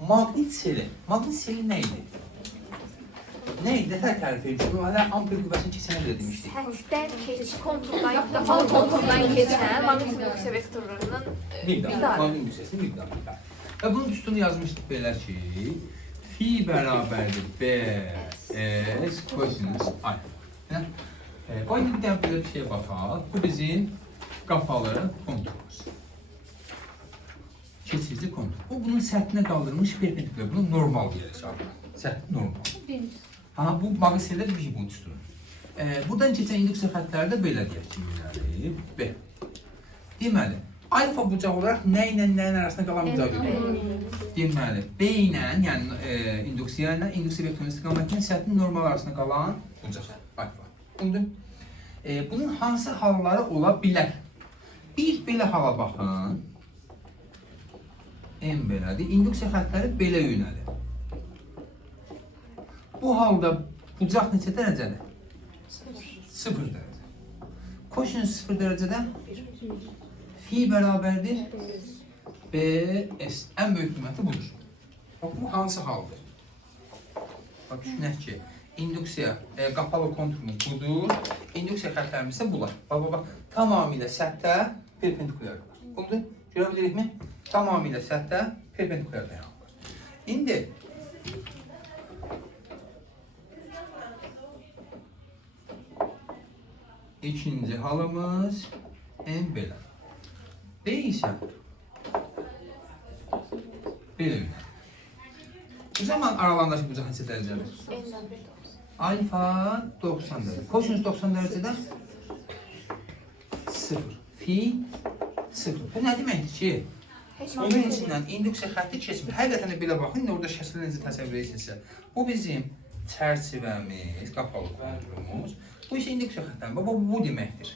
Maqnit seli. Maqnit seli nə idi? Nə idi? Nə tərif edici? Bu hələ amper qüvvəsini keçənə belə demişdik. Səthdən keçir, konturdan, qapalı konturdan keçən maqnit indüksiya vektorlarının Miqdarı. Maqnit indüksiyasının miqdarı. Və bunun üstünü yazmışdıq belə ki, fi bərabərdir b(s) kosinus alfa. O indi bir belə bir şeye baxaq. Bu bizim qapalı konturumuz. Keçirici kontur. Bu bunun səthinə qaldırılmış perpendikular. Bunu normal deyək. Səthi normal. Ha, bu maqnit bir şey bunun üstünü. Buradan keçən indüksiya xəttləri də belə deyək ki, B. Deməli, alfa bucaq olaraq nə ilə nəyin arasında qalan bucaqdır? Deməli, B ilə, yəni indüksiya vektorunun istiqamətinin səthinin normal arasında qalan bucaq. Alfa. Bunun hansı halları ola bilər? Bir belə hala baxın. M belədir. İndüksiya xəttləri belə yönəlir. Bu halda bucaq neçə dərəcədir? 0 dərəcə. Kosinus 0 dərəcədə fi bərabərdir BS. Ən böyük qiyməti budur. Bu hansı haldır? Bax, düşünək ki, indüksiya, qapalı konturumuz budur. İndüksiya xəttlərimiz isə bunlar. Bax, tamamilə səthə perpendikular var. Bunu görə bilirikmi? Tamamilə səthə perpendikular dayanırlar. İndi ikinci halımız en belə. Değilsə belə. Bu zaman aralarındakı bucaq neçə dərəcədir? Alfa 90 dərəcə. Kosinus 90 dərəcədə 0. Fi 0. Bu nə deməkdir ki? Onun içindən indüksiya xətti keçmir. Həqiqətən də belə baxın, orada şəklini necə təsəvvür etsinizsə. Bu bizim çərçivəmiz, qapalı konturumuz. Bu isə indüksiya xəttləri. Baba, bu deməkdir.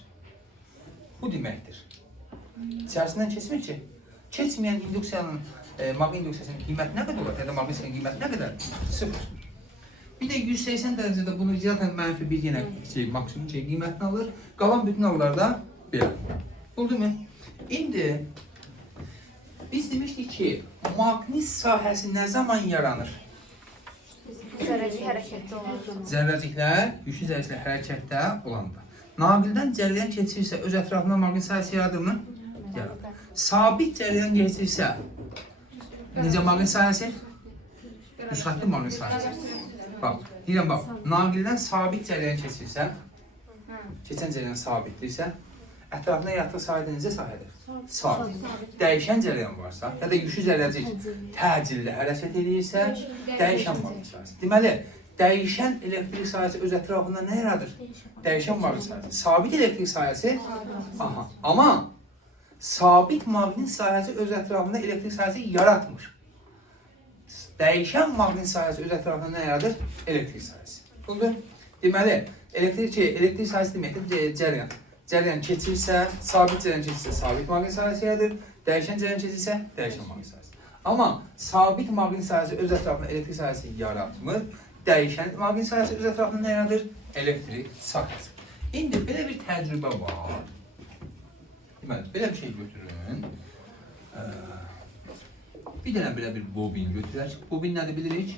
Bu deməkdir. İçərisindən keçmir ki, keçməyən indüksiyanın, maqnit indüksiyasının qiyməti nə qədər olar? Ya da maqnit qiyməti nə qədər? 0. Bir də 180 dərəcədə bunu zaten mənfi bir yenə maksimum qiymətini alır. Qalan bütün hallarda belə. Oldu mu? İndi biz demişdik ki, maqnit sahəsi nə zaman yaranır? Zərrəcik hərəkətdə olanda. Zərrəciklər yüklü zərrəciklər hərəkətdə olanda. Naqildən cərəyan keçirsə öz ətrafına maqnit sahəsi yaradırmı? Yaradır. Sabit cərəyan keçirsə necə maqnit sahəsi? Müsxətli maqnit sahəsi. Bax, deyirəm bax, naqildən sabit cərəyan keçirsə, keçən cərəyan sabitdirsə, ətrafına yaratdığı sahədə necə sahədir? Sabit. Dəyişən cərəyan varsa, ya da yüklü zərrəcik təcilli hərəkət edirsə, dəyişən maqnit sahəsi. Deməli, dəyişən elektrik sahəsi öz ətrafında nə yaradır? Dəyişən maqnit sahəsi. Sabit elektrik sahəsi, aha. Amma sabit maqnit sahəsi öz ətrafında elektrik sahəsi yaratmır. Dəyişən maqnit sahəsi öz ətrafında nə yaradır? Elektrik sahəsi. Buldu? Deməli, elektrik sahəsi deməkdir cərəyan. Cərəyan keçirsə, sabit cərəyan keçirsə, sabit maqnit sahəsi yaradır. Dəyişən cərəyan keçirsə, dəyişən maqnit sahəsi. Amma sabit maqnit sahəsi öz ətrafında elektrik sahəsi yaratmır. Dəyişən maqnit sahəsi öz ətrafında nə yaradır? Elektrik sahəsi. İndi belə bir təcrübə var. Deməli, belə bir şey götürün. Bir dənə belə bir bobin götürək. Bobin nədir bilirik?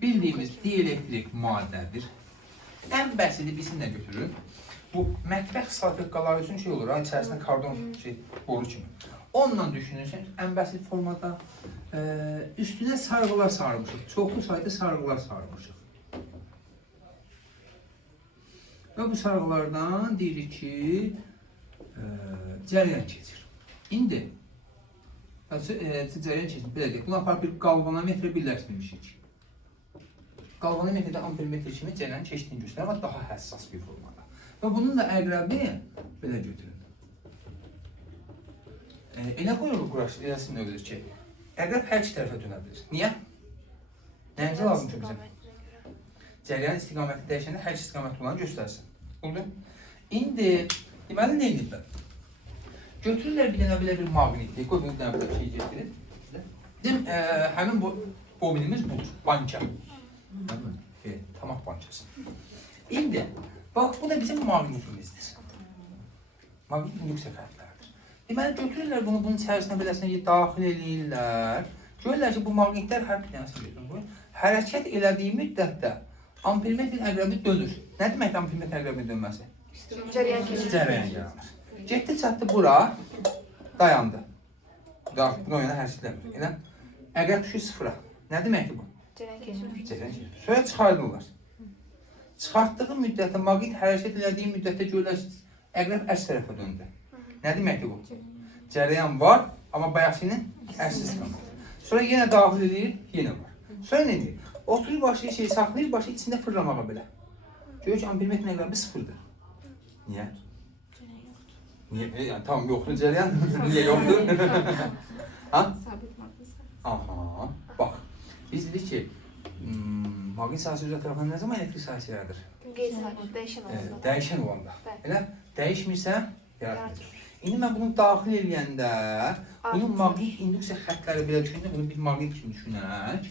Bildiyimiz dielektrik maddədir. Ən bəsiti birisini də götürün. Bu mətbəx salfetkaları üçün şey olur, içərisində karbon boru kimi. Onunla düşünürsən, ən bəsit formada üstünə sarğılar sarmışıq. Çoxlu sayda sarğılar sarmışıq. Və bu sarğılardan deyirik ki, cərəyan keçir. İndi cərəyan keçir, belə deyək, bunu aparıb bir galvanometrə birləşdirmişik. Galvanometrdə ampermetr kimi cərəyan keçdiyini göstərir, amma daha həssas bir formada. Və bunun da əqrəbi belə götürün. Elə qoyulur rəsmini ölür ki, əqrəb hər iki tərəfə dönə bilir. Niyə? Nəyəcə lazımdır bizə? Cərəyan istiqaməti dəyişəndə hər iki istiqamətli olanı göstərsin. Oldu? İndi, deməli, nə edirlər? Götürürlər bir dənə belə bir maqnitli, qoy bir dənə belə şey getirin. Həmin bobinimiz budur, banka. Tamak bankası. İndi, bax, bu da bizim maqnitimizdir. Maqnit indüksiya xəttləridir. Deməli, götürürlər bunu, bunun içərisinə beləsinə daxil edirlər. Görürlər ki, bu maqnitlər hər bir dənəsi hərəkət elədiyi müddətdə ampermetrin əqrəbi dönür. Nə demək ampermetrin əqrəbi dönməsi? Cəryan keçir. Cərəyan yaranır. Getdi, çatdı bura, dayandı. Buna yana hərəkət eləmir. Elə əqrəb düşür sıfıra. Nə deməkdir bu? Cəryan keçir. Cərəyan keçir. Sonra çıxardırlar. Çıxartdığı müddətdə, maqnit hərəkət elədiyi müddətdə görürlər ki, əqrəb əks tərəfə döndü. Nə deməkdir bu? Cərəyan var, amma bayaqçının əksiz qalır. Sonra yenə daxil edir, yenə var. Sonra nə edir? Oturur başı şey saxlayır, başı içində fırlamağa belə. Görür ki, ampermetrin əqrəbi sıfırdır. Niyə? Niyə? Yəni, tamam, yoxdur cərəyan. Niyə yoxdur? Ha? Aha, bax. Biz dedik ki, maqnit sahəsi üzrə tərəfindən nə zaman elektrik sahəsi yaradır? Qeyri-sabit, dəyişən olsun. Dəyişən olanda. Elə dəyişmirsə, yaratmayacaq. İndi mən bunu daxil eləyəndə, bunun maqnit induksiya xətləri belə düşünəndə, bunu bir maqnit kimi düşünək.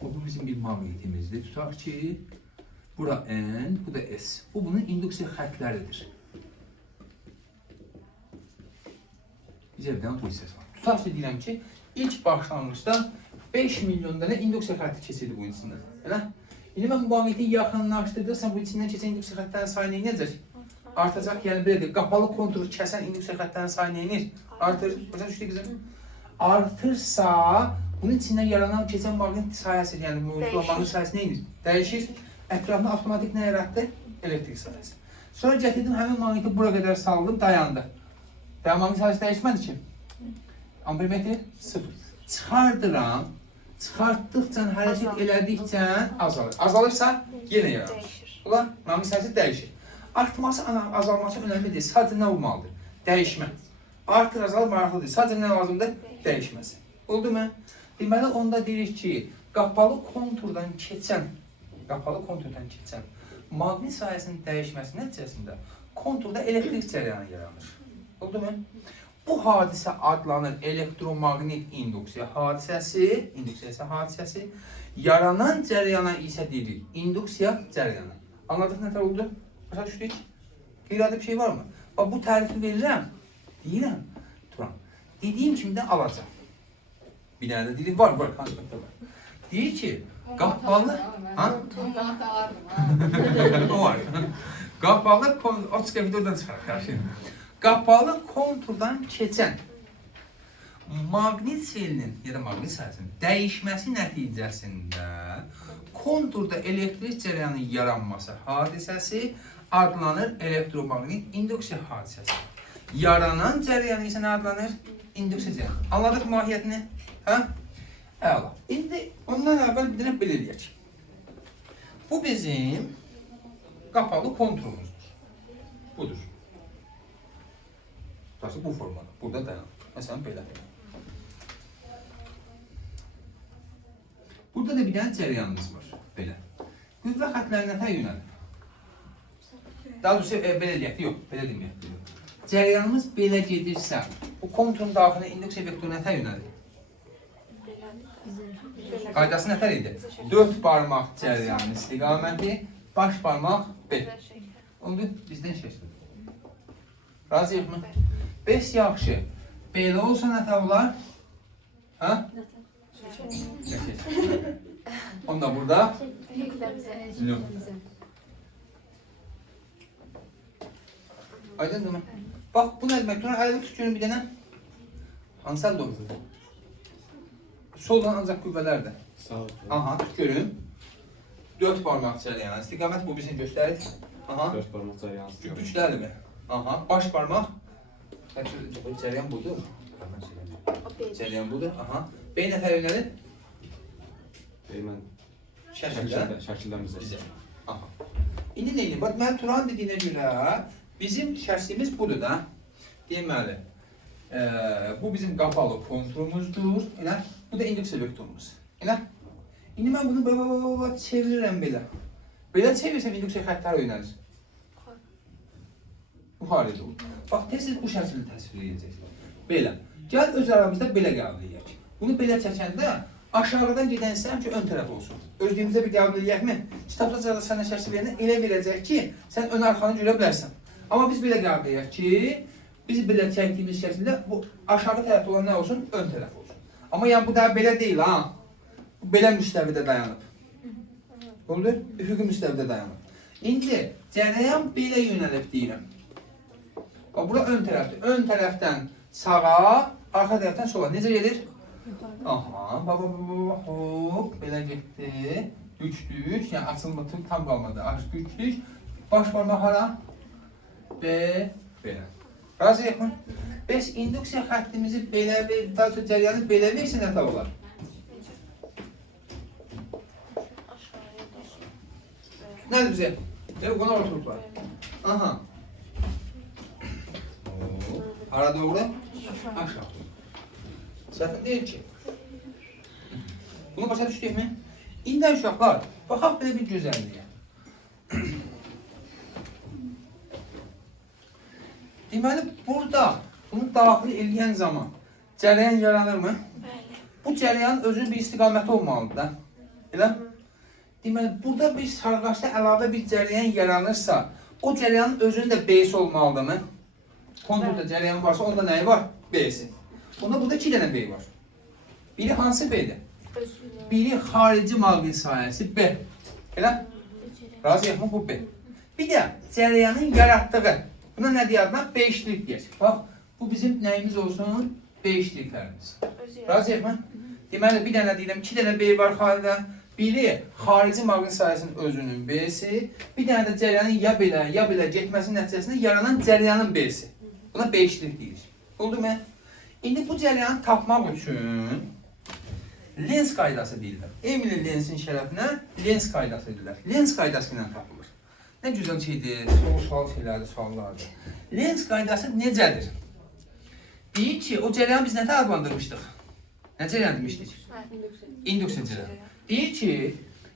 Bu bizim bir maqnitimizdir. Tutaq ki, bura N, bu da S. Bu bunun induksiya xətləridir. Bizə bir dənə bu hissəsi var. Tutaq ki, deyirəm ki, ilk başlanğıçda 5 milyon dənə induksiya xətti keçirdi bu içindən. Elə? İndi mən bu maqniti yaxınlaşdırdırsam, bu içindən keçən induksiya xətlərin sayı neyəcək? Artacaq, yəni belədir. Qapalı konturu kəsən induksiya xətlərin sayı neyinir? Artır. Başa düşdük qızım? Artırsa, bunun içindən yaranan keçən maqnit sayəsi, yəni bu maqnit sayəsi neyinir? Dəyişir. Ətrafına avtomatik nə yaratdı? Elektrik sayəsi. Sonra gətirdim, həmin maqniti bura qədər saldım, dayandı. Maqnit sayəsi dəyişmədi ki. Ampermetr 0. Çıxardıram. Çıxartdıqca, hərəkət elədikcə azalır. Azalırsa, yenə yaranır. Bunlar maqnit sayəsi dəyişir. Artması, azalması önəmli deyil. Sadəcə nə olmalıdır? Dəyişmə. Artır, azalır, maraqlı deyil. Sadəcə nə lazımdır? Dəyişməsi. Oldu mu? Deməli, onda deyirik ki, qapalı konturdan keçən maqnit sayəsinin dəyişməsi nəticəsində konturda elektrik cərəyanı yaranır. Oldu mu? Bu hadisə adlanır elektromaqnit induksiya hadisəsi. Yaranan cərəyana isə deyirik induksiya cərəyanı. Anladıq nətər oldu? Başa düşdük? Qeyri-adi bir şey var mı? Bax, bu tərifi verirəm. Deyirəm, Turan. Dediyim kimi də alacaq. Bir dənə də deyirik, var, konspektdə var. Deyir ki, qapalı... Ha? O var. Qapalı, o çıxıqda oradan çıxarıq. Qapalı konturdan keçən maqnit selinin, ya da maqnit sahəsinin dəyişməsi nəticəsində konturda elektrik cərəyanı yaranması hadisəsi adlanır elektromaqnit induksiya hadisəsi. Yaranan cərəyanı isə nə adlanır? İnduksiya cərəyanı. Anladıq mahiyyətini? Hə? Əla. İndi ondan əvvəl bir dənə belə eləyək. Bu bizim qapalı konturumuzdur. Budur. Tutası bu formada. Burada dayanır. Məsələn, belə. Burada da bir dənə cərəyanımız var. Belə. Qüvvə xətləri nətə yönəlir? Daha doğrusu belə eləyək. Yox, belə deməyək. Cərəyanımız belə gedirsə, bu konturun daxilində induksiya vektoru nətə yönəlir? Qaydası nətər idi? 4 barmaq cərəyanın istiqaməti, baş barmaq B. Oldu, bizdən şəkildir. Razıyıq mı? 5 yaxşı. Belə olsa nətə olar? Hə? Onda burada? Yok. Aydın mı? Bax, bu nə demək? Turan, əlimi tut görün bir dənə. Hansı əldə olur? Soldan ancaq qüvvələrdir. Sağ ol. Aha, tut görün. 4 barmaq cərəyanı. İstiqamət bu bizim göstərir. Aha. 4 parmak cərəyanı. Güclədir mi? Aha, baş barmaq. Cərəyan budur. Cərəyan budur. Aha. B nətər yönəlir? Mən Şəkildən bizə. bizə. Aha. İndi nə edin? Bax, mən Turan dediyinə görə bizim şəklimiz budur da. Deməli, bu bizim qapalı konturumuzdur. Elə? Bu da induksiya vektorumuz. Elə? İndi mən bunu belə çevirirəm belə. Belə çevirsəm induksiya xəttləri yönəlir. Yuxarıda olur. Bax, tez-tez bu şəkildə təsvir edəcəksiniz. Belə. Gəl öz aramızda belə qəbul edək. Bunu belə çəkəndə aşağıdan gedən istəyirəm ki, ön tərəf olsun. Özlüyümüzdə bir qəbul edəkmi? Kitabda cədə sənə şəkil verəndə elə verəcək ki, sən ön arxanı görə bilərsən. Amma biz belə qəbul edək ki, biz belə çəkdiyimiz şəkildə bu aşağı tərəfdə olan nə olsun? Ön tərəf olsun. Amma yəni bu da belə deyil ha. Bu belə müstəvidə dayanıb. Oldu? Üfüqi müstəvidə dayanıb. İndi cərəyan belə yönəlib deyirəm. Bax, bura ön tərəfdir. Ön tərəfdən sağa, arxa tərəfdən sola. Necə gedir? Aha, baba, hop, belə getdi. Üçdük, yəni açılmadı, tam qalmadı. Üçdük. Baş barmaq hara? Belə. Razıyıq mı? Bəs induksiya xəttimizi belə ver, daha çox cəryanı belə versə nə tər olar? Nədir bizə? Qona oturublar. Aha. Hara doğru? Aşağı. Çətin deyil ki. Bunu başa düşdük mi? İndi uşaqlar, baxaq belə bir gözəlliyə. Deməli, burada bunu daxil edən zaman cərəyan yaranırmı? Bu cərəyanın özünün bir istiqaməti olmalıdır da. Elə? Deməli, burada bir sarğaçda əlavə bir cərəyan yaranırsa, o cərəyanın özünün də B-si olmalıdır mı? Konturda cərəyan varsa, onda nəyi var? B-si. Onda burada 2 dənə B var. Biri hansı B-dir? Biri xarici maqnit sahəsi B. Elə? Razıyıq mı? Bu B. Bir də cərəyanın yaratdığı, buna nə deyək adına? B-şirik deyək. Bax, bu bizim nəyimiz olsun? B-şiriklərimiz. Razıyıq mı? Deməli, bir dənə deyirəm, 2 dənə B var xaridə. Biri xarici maqnit sahəsinin özünün B-si, bir dənə də cərəyanın ya belə getməsinin nəticəsində yaranan cərəyanın B-si. Buna B-şirik deyilir. Oldu mu? İndi bu cərəyanı tapmaq üçün lens qaydası deyilir. Emil lensin şərəfinə lens qaydası deyilir. Lens qaydası ilə tapılır. Nə gözəl şeydir, sual şeylərdir, suallardır. Lens qaydası necədir? Deyir ki, o cərəyanı biz nətə adlandırmışdıq? Nə cərəyan demişdik? İnduksiya cərəyanı. Deyir ki,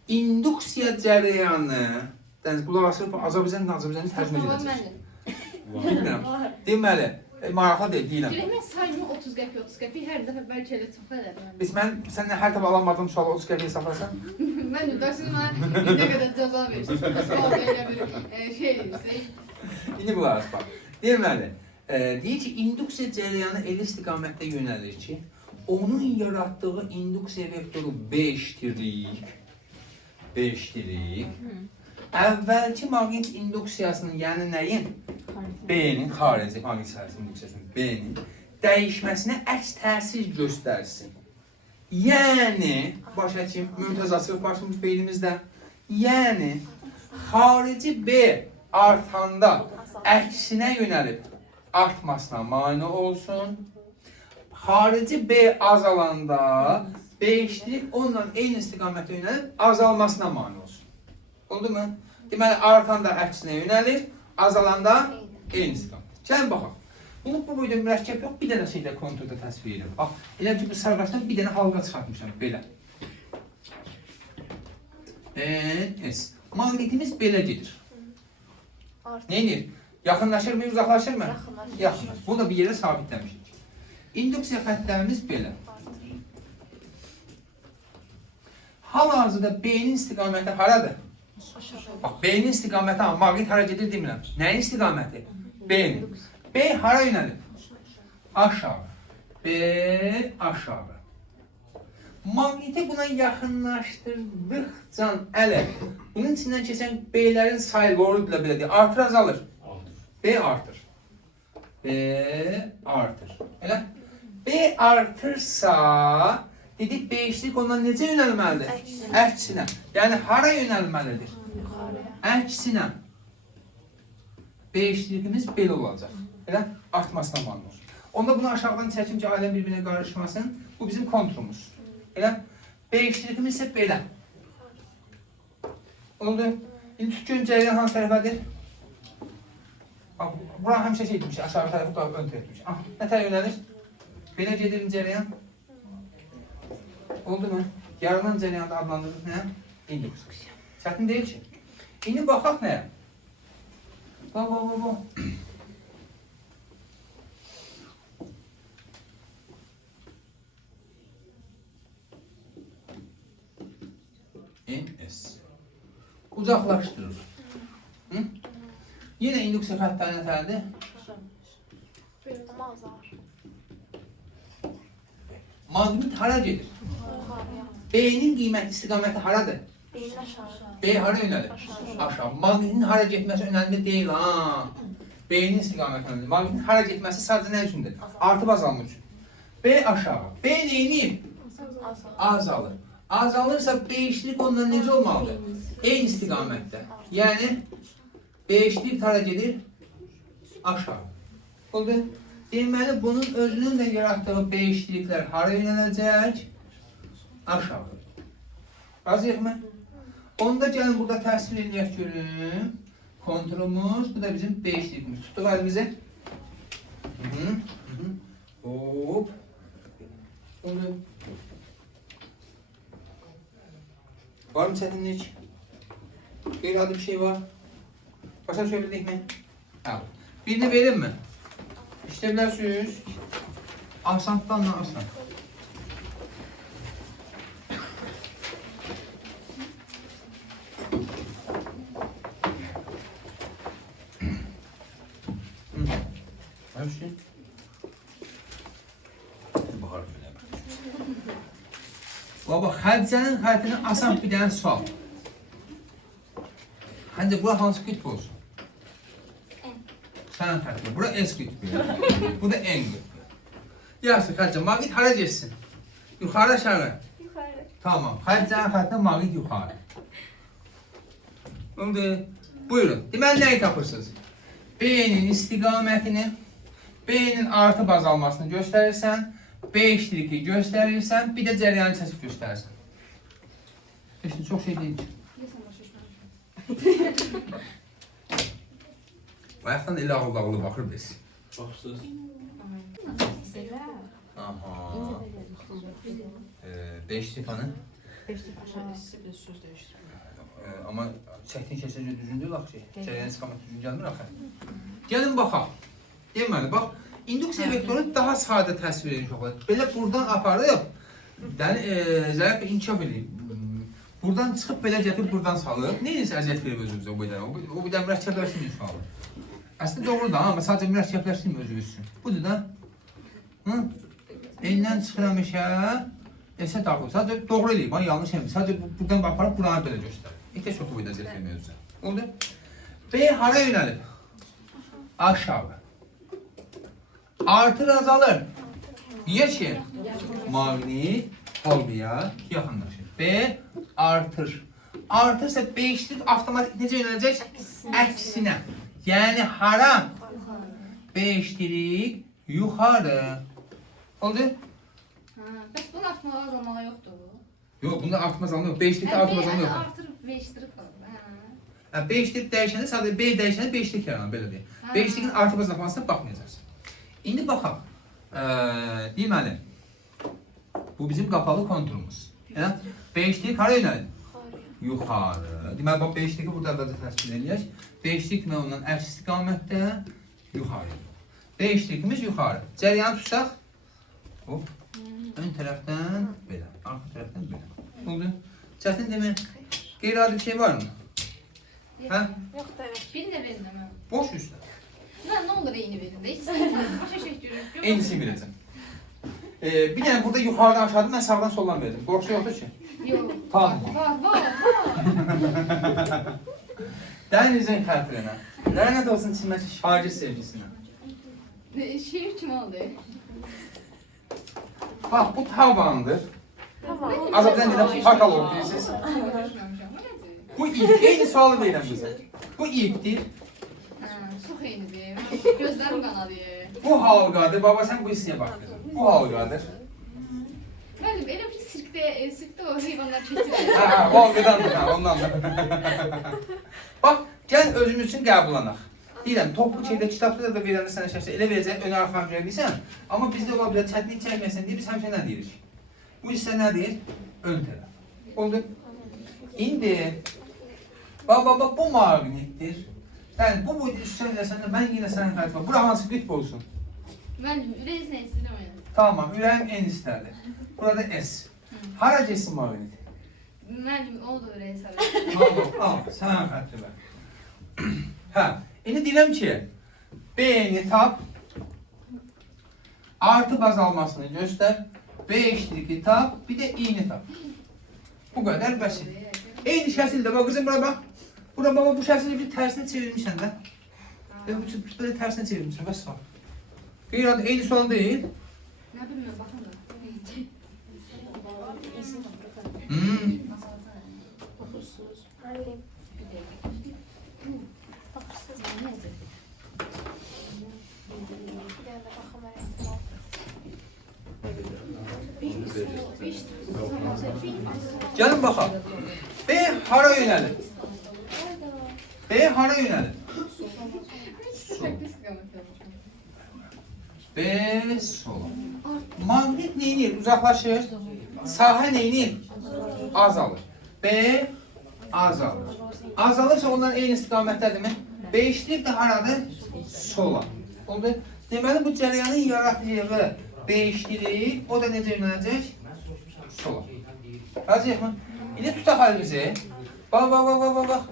induksiya cərəyanı, qulaq asıb Azərbaycanın tərcümə edəcək. Bilmirəm. Deməli, maraqlı deyil, deyiləm. Mən sayımı 30 qəpi, 30 qəpi, hər dəfə bəlkə elə çox elədim. Biz mən səndən hər dəfə alamadığım sualı 30 qəpiyə saxlasan? Mən də dərsini mənə nə qədər cəza verirsin. Sual belə bir şey edirsin. İndi bu arası bax. Deməli, deyir ki, induksiya cərəyanı elə istiqamətdə yönəlir ki, onun yaratdığı induksiya vektoru B iştirik. Əvvəlki maqnit induksiyasının, yəni nəyin? B-nin, xarici maqnit sahəsinin induksiyasının B-nin dəyişməsinə əks təsir göstərsin. Yəni, başa ki, müntəzası başlamış beynimizdə. Yəni, xarici B artanda əksinə yönəlib artmasına mane olsun. Xarici B azalanda B-şirik onunla eyni istiqamətə yönəlib azalmasına mane olsun. Oldu mu? Deməli, artanda əksinə yönəlir, azalanda eyni istiqamət. Gəlin baxaq. Bunu bu boyda mürəkkəb yox, bir dənə şeydə konturda təsvir edir. Bax, elə ki, bu sarğaçdan bir dənə halqa çıxartmışam, belə. S. Maqnitimiz belə gedir. Neyinir? Yaxınlaşır mı, uzaqlaşır mı? Yaxınlaşır. Bunu da bir yerə sabitləmişik. İnduksiya xəttlərimiz belə. Hal-hazırda B-nin istiqaməti haradır? Bax, B-nin istiqaməti, maqnit hara gedir demirəm. Nəyin istiqaməti? B-nin. B hara yönəlir? Aşağı. B aşağı. Maqniti buna yaxınlaşdırdıqca bunun içindən keçən B-lərin sayı doğrudur belə deyil. Artır, azalır. B artır. B artır. Elə? B artırsa, dedik B-şirik ondan necə yönəlməlidir? Əksinə. Yəni, hara yönəlməlidir? Əksinə. B-şirikimiz belə olacaq. Elə? Artmasına mane olsun. Onda bunu aşağıdan çəkim ki, ailəm bir-birinə qarışmasın. Bu bizim konturumuz. Elə? B-şirikimiz isə belə. Oldu. İndi tükün cərəyan hansı tərəfədir? Bura həmişə şey etmiş, aşağı tərəfi qalıb ön tərəf etmiş. Nə tərəf yönəlir? Belə gedir cərəyan. Oldu mu? Yaranan cərəyanı adlandırılır nə? İnduksiya. Çətin deyil ki. İndi baxaq nəyə? Bax. NS. Uzaqlaşdırır. Yenə induksiya xəttləri nətərdir? Maqnit hara gedir? B-nin qiyməti istiqaməti haradır? B hara yönəlir? Aşağı. Maqnitin hara getməsi önəmli deyil ha. B-nin istiqaməti önəmli. Maqnitin hara getməsi sadəcə nə üçündür? Artıb azalma üçün. B aşağı. B neyini? Azalır. Azalırsa B-şlik ondan necə olmalıdır? Eyni istiqamətdə. Yəni B-şlik hara gedir? Aşağı. Oldu? Deməli bunun özünün də yaratdığı B-şliklər hara yönələcək? Aşağı. Razıyıq mı? Onda gəlin burada təsvir edək görün. Konturumuz, bu da bizim B-şlikimiz. Tutduq əlimizi. Hop. Oldu. Var mı çətinlik? Qeyri-adi bir şey var. Başa düşə bildik mi? Hə. Birini verim mi? İşlə bilərsiniz. Asandan da asan. Hemşin. Bahar böyle. Baba, xərcənin xərcini asan bir dənə sual. Həncə, bura hansı qütb olsun? Sənin xərcini. Bura S qütbü. Bu da N qütbü. Yaxşı, xərcə, maqnit hara geçsin? Yuxarı aşağı. Yuxarı. Tamam, xərcənin xərcini maqnit yuxarı. Şimdi, buyurun. Deməli, nəyi tapırsınız? B-nin istiqamətini, B-nin artıb azalmasını göstərirsən, B-ştriki göstərirsən, bir də cəryanı çəsib göstərirsən. Şimdi çox şey deyil ki. Ayaqdan elə ağlı baxır biz. Baxırsınız. Aha. B-ştrikanı. Amma çəkdiyin keçəcək düzgün deyil axı şey. Cəryanı istiqaməti düzgün gəlmir axı. Gəlin baxaq. Deməli, bax, induksiya vektoru daha sadə təsvir edici olar. Belə buradan aparıb, zərif inkişaf edib. Buradan çıxıb belə gətirib buradan salıb. Neyinisə əziyyət verib özümüzə o qədər? O qədər mürəkkəbləşdirmir sualı. Əslində doğrudur, amma sadəcə mürəkkəbləşdirmir özü üçün. Budur da. Elindən çıxıram işə, isə dağılır. Sadəcə doğru eləyib, yanlış eləyib. Sadəcə buradan aparıb buranı belə göstərir. İhtiyat çox bu əziyyət vermək özümüzə. Oldu? B hara yönəlib? Aşağı. Artır azalır. Niye ki? Maqnit halqaya yaxınlaşır. B artır. Artırsa B-şlik avtomatik necə yönələcək? Əksinə. Yəni hara? B-şlik yuxarı. Oldu? Bəs bunun artmağa azalmağa yoxdur bu? Yox, bunda artma azalma yox. B-şlikdə artma azalma yox. Artırıb B-ştrik qalır. B-şlik dəyişəndə sadəcə B dəyişəndə B-şlik yaranır, belə deyək. B-şlikin artıb azalmasına baxmayacaqsın. İndi baxaq. Deməli, bu bizim qapalı konturumuz. B-şlik hara yönəlir? Yuxarı. Deməli, bax, B-şliki burada da təsvir edək. B-şlik deməli, ondan əks istiqamətdə yuxarı. B-şlikimiz yuxarı. Cəryanı tutsaq, hop, ön tərəfdən belə, arxa tərəfdən belə. Oldu. Çətin demək, qeyri-adi bir şey var mı? Hə? Yox da evet. Birini də verin əmə. Boş üstə. Nə olur eyni verin də. İkisini başa şey görürük. Eynisini verəcəm. Bir dənə burada yuxarıdan aşağıdan, mən sağdan soldan verəcəm. Qorxu yoxdur ki. Yox. Tamam. Var. Dənizin xətrinə. Lənət olsun çimməki şagir sevgisinə. Şiir kim aldı? Bax, bu tavandır. Tamam. Azərbaycan dilində pakalor deyirsiniz. Bu ip, eyni sualı verirəm bizə. Bu ipdir. Çox eynidir. Gözlərim qanadı. Bu halqadır. Baba, sən bu hissəyə baxdın. Bu halqadır. Müəllim, elə bir sirkdə o heyvanlar keçirir. O halqadandır, ondandır. Bax, gəl özümüz üçün qəbulanaq. Deyirəm, toplu şeydə, kitabda da verəndə sənə şəxsə elə verəcək, ön arxan görəliysən. Amma bizdə ola bilər, çətinlik çəkməyəsən deyə biz həmişə nə deyirik? Bu hissə nə deyir? Ön tərəf. Oldu. İndi, bax, bu maqnitdir. Yəni, bu boyda üstən eləsən də, mən yenə sənin xərcimə. Bura hansı qütb olsun? Müəllim, ürəyiz nə istəyirəm oynadım. Tamam, ürəyim en istədir. Burada S. Hara geçsin maqnit? Müəllim, o da ürəyi sarı. Al, sənin xərcimə. Hə, indi deyirəm ki, B-ni tap, artıb azalmasını göstər, B eşitlik tap, bir de i'ni tap. Bu kadar basit. Eyni şəkildə bax qızım bura bax. Bura baba bu şəkildə bir tərsine çevirmişsən də. Bu böyle tersine çevirmişsin. Bəs sağ. Qeyri eyni sual değil. Ne bilmiyorum bakın da. Alayım. Bakırsınız. Bir tane de bakalım. Gəlin baxaq. B hara yönəlir? B hara yönəlir? B sola. Maqnit neyinir? Uzaqlaşır. Sahə neyinir? Azalır. B azalır. Azalırsa onların eyni istiqamətdədirmi? B eşitlik də haradır? Sola. Oldu. Deməli bu cərəyanın yaratıcılığı B eşitlik, o da necə yönələcək? Sola. Razıyıq mı? İndi tutaq halimizi. Bax.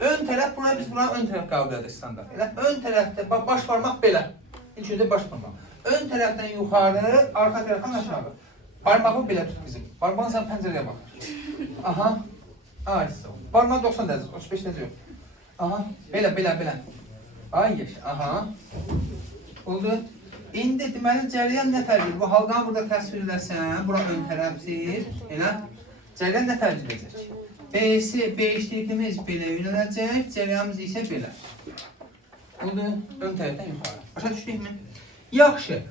Ön tərəf, buraya biz buranın ön tərəf qəbul edirik standart. Elə ön tərəfdə, baş parmaq belə. İlk öncə baş parmaq. Ön tərəfdən yuxarı, arxa tərəfdən aşağı. Parmağı belə tut bizim. Parmağın sən pəncərəyə bax. Aha. Ay, sağ ol. Parmağı 90 dərəcə, 35 dərəcə yox. Aha, belə. Ay yaş, aha. Oldu. İndi deməli cərəyan nə tərcih? Bu halqanı burada təsvir edəsən, bura ön tərəfdir. Elə. Cərəyan nə tərcih edəcək? B'si, B eşitlikimiz belə yönələcək, cərəyanımız isə belə. Oldu. Ön tərəfdən yuxarı. Başa düşdükmi? Yaxşı.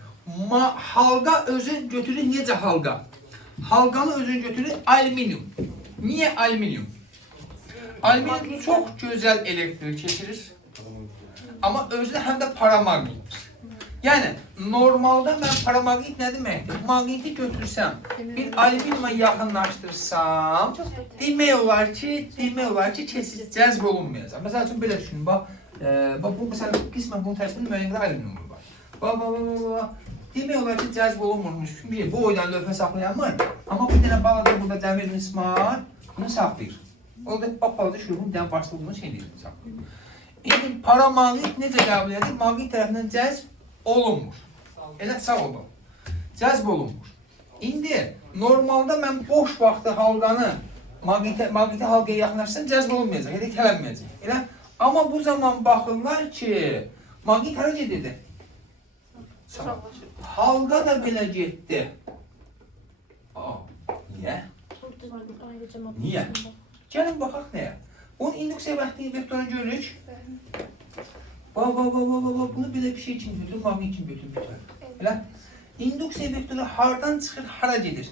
Halqa özü götürür necə halqa? Halqanı özü götürür alüminium. Niyə alüminium? Alüminium çox gözəl elektrik keçirir. Amma özü həm də paramaqnitdir. Yəni, normalda mən paramaqnit nə deməkdir? Maqniti götürsəm, bir alüminiuma yaxınlaşdırsam, demək olar ki, kesin cəzb olunmayacaq. Məsəl üçün belə düşünün, bax, bu məsələn, qismən bunun tərsində müəyyən qədər alüminium var. Bax. Demək olar ki, cəzb olunmurmuş. Çünki bu oydan lövhə saxlayanmır. Amma bir dənə balaca burada dəmir mismar bunu saxlayır. Orada bax, balaca şurubun dən başlı bunun şeyini saxlayır. İndi paramaqnit necə qəbul edir? Maqnit tərəfindən cəzb olunmur. Elə sağ olun. Cəzb olunmur. İndi normalda mən boş vaxtı halqanı maqniti halqaya yaxınlaşsam cəzb olunmayacaq, elə itələnməyəcək. Elə amma bu zaman baxırlar ki, maqnit hara gedirdi? Sağ. Halqa da belə getdi. Niyə? Niyə? Gəlin baxaq nəyə? Bunun induksiya vektorunu görürük. Bax, bunu belə bir şey için götürür, maqnit için götürür. Elə? İnduksiya vektoru hardan çıxır, hara gedir?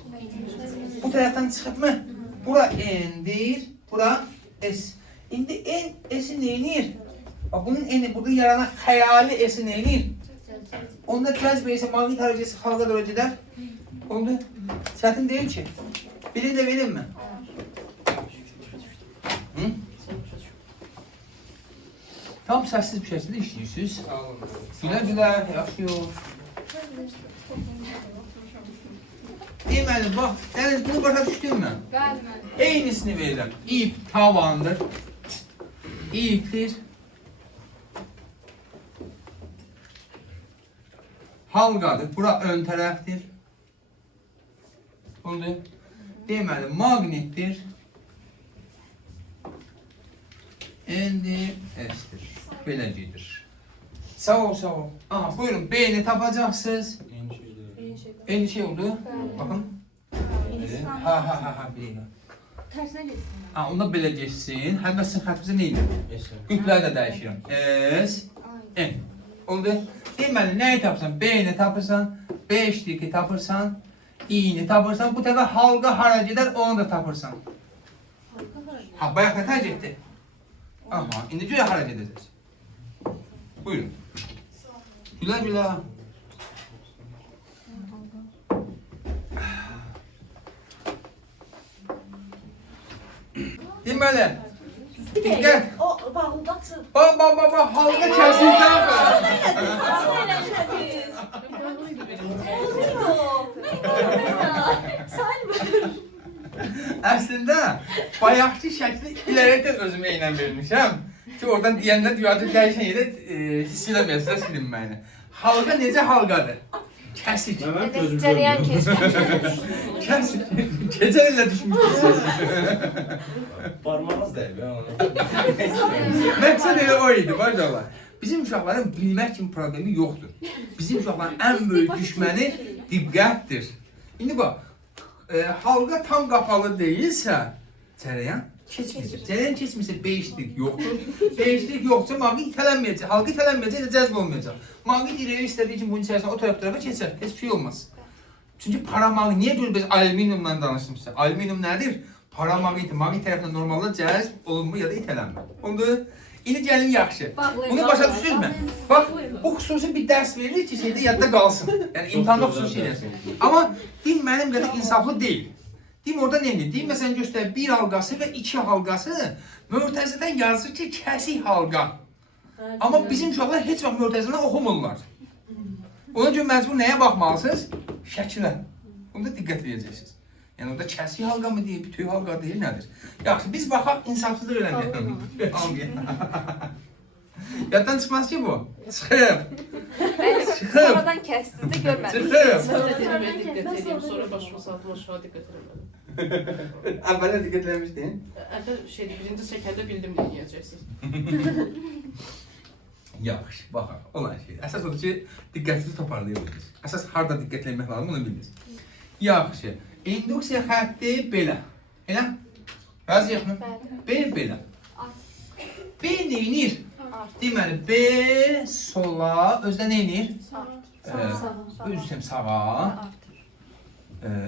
Bu tərəfdən çıxıb mı? Bura N'dir, bura S. İndi N, S'i neyinir? Bunun N'i, burada yaranan xəyali S'i neyinir? Onda cəzb isə maqnit hərəkəsi halqa doğru gedər. Oldu. Çətin deyil ki. Biri də verim mi? Tam səssiz bir şəkildə işləyirsiniz. Gülə, yaxşıyıq. Deməli, bax, Dəniz, bunu başa düşdün mü? Bəli. Eynisini verirəm. İp tavandır. İpdir. Halqadır. Bura ön tərəfdir. Oldu. Deməli, maqnitdir. N'dir, S'dir. Belə gedir. Sağ ol. Aha, buyurun, B'ni tapacaqsınız. Eyni şey oldu. Bakın. Ha, bileyim. Tersine geçsin. Ha, onda belə geçsin. Həm də sizin xətrimizə nə edir? Qütbləri də dəyişirəm. S, N. Oldu. Deməli, nəyi tapırsan? B'ni tapırsan, B eşitliyi tapırsan, i'ni tapırsan, bu dəfə halqa hara gedər, onu da tapırsan. Ha, bayaq nə tərcih etdi? Aha, indi güya hara gedəcəz? Buyurun. Gülə. Deməli, diqqət. O bağlıdaçı. Bax, halqa kəsildən Əslində, bayaqki şəkli ilərəkdən özümə ilə vermişəm ki, oradan deyəndə dünyada dəyişən yerə hiss eləməyəsiniz, silim məni. Halqa necə halqadır? Kəsik. Mən Demək gözüm cərəyan görmür. keçmiş. Kəsik. Gecə ilə düşmüşsünüz. Parmağınız dəyib ya ona. Məqsəd elə o idi, maşallah. Bizim uşaqların bilmək kimi problemi yoxdur. Bizim uşaqların ən böyük düşməni diqqətdir. İndi bax, halqa tam qapalı deyilsə, cərəyan keçmir. Cərəyan keçmirsə beşlik yoxdur. Beşlik yoxsa maqnit itələnməyəcək. Halqa itələnməyəcək, cəzb olmayacaq. Maqnit irəli istədiyi kimi bunun içərisinə o tərəfə keçər. Heç bir şey olmaz. Çünki paramaqnit, niyə görə biz alüminiumdan danışmışsa? Alüminium nədir? Paramaqnit, maqnit tərəfindən normalda cəzb olunmur ya da itələnmir. Onda indi gəlin yaxşı. Bunu başa düşürsünüzmü? Bax, bu xüsusi bir dərs verilir ki, şeydə yadda qalsın. Yəni imtahanda xüsusi şeylər. Amma din mənim qədər insaflı deyil. Din orada neydi? Din məsələn göstərir 1 halqası və 2 halqası Mötəzilədən yazır ki, kəsik halqa. Amma bizim uşaqlar heç vaxt Mötəzilədən oxumurlar. Ona görə məcbur nəyə baxmalısınız? Şəkilə. Bunda diqqət edəcəksiniz. Yəni orada kəsik halqa mı deyir, bütöv halqa deyir, nədir? Yaxşı, biz baxaq insafsızlıq eləməyək. Yaddan çıxmaz ki bu. Çıxıb. Çıxıb. Sonradan kəsdiniz də görmədim. Çıxıb. Sonra dinləməyə diqqət edeyim, sonra başıma saatım aşağı diqqət edemedim. Əvvələn diqqət eləmişdin. Əvvəl şeydi, birinci şəkərdə bildim nə yiyəcəksiniz. Yaxşı, baxaq. Olan şey. Əsas odur ki, diqqətinizi toparlaya biliriz. Əsas harda diqqət eləmək lazım, onu bilirsiniz. Yaxşı. İnduksiya xətti belə. Elə? Razıyıq mı? B belə. B neyinir? Deməli, B sola, özdə neyinir? Özüm sağa.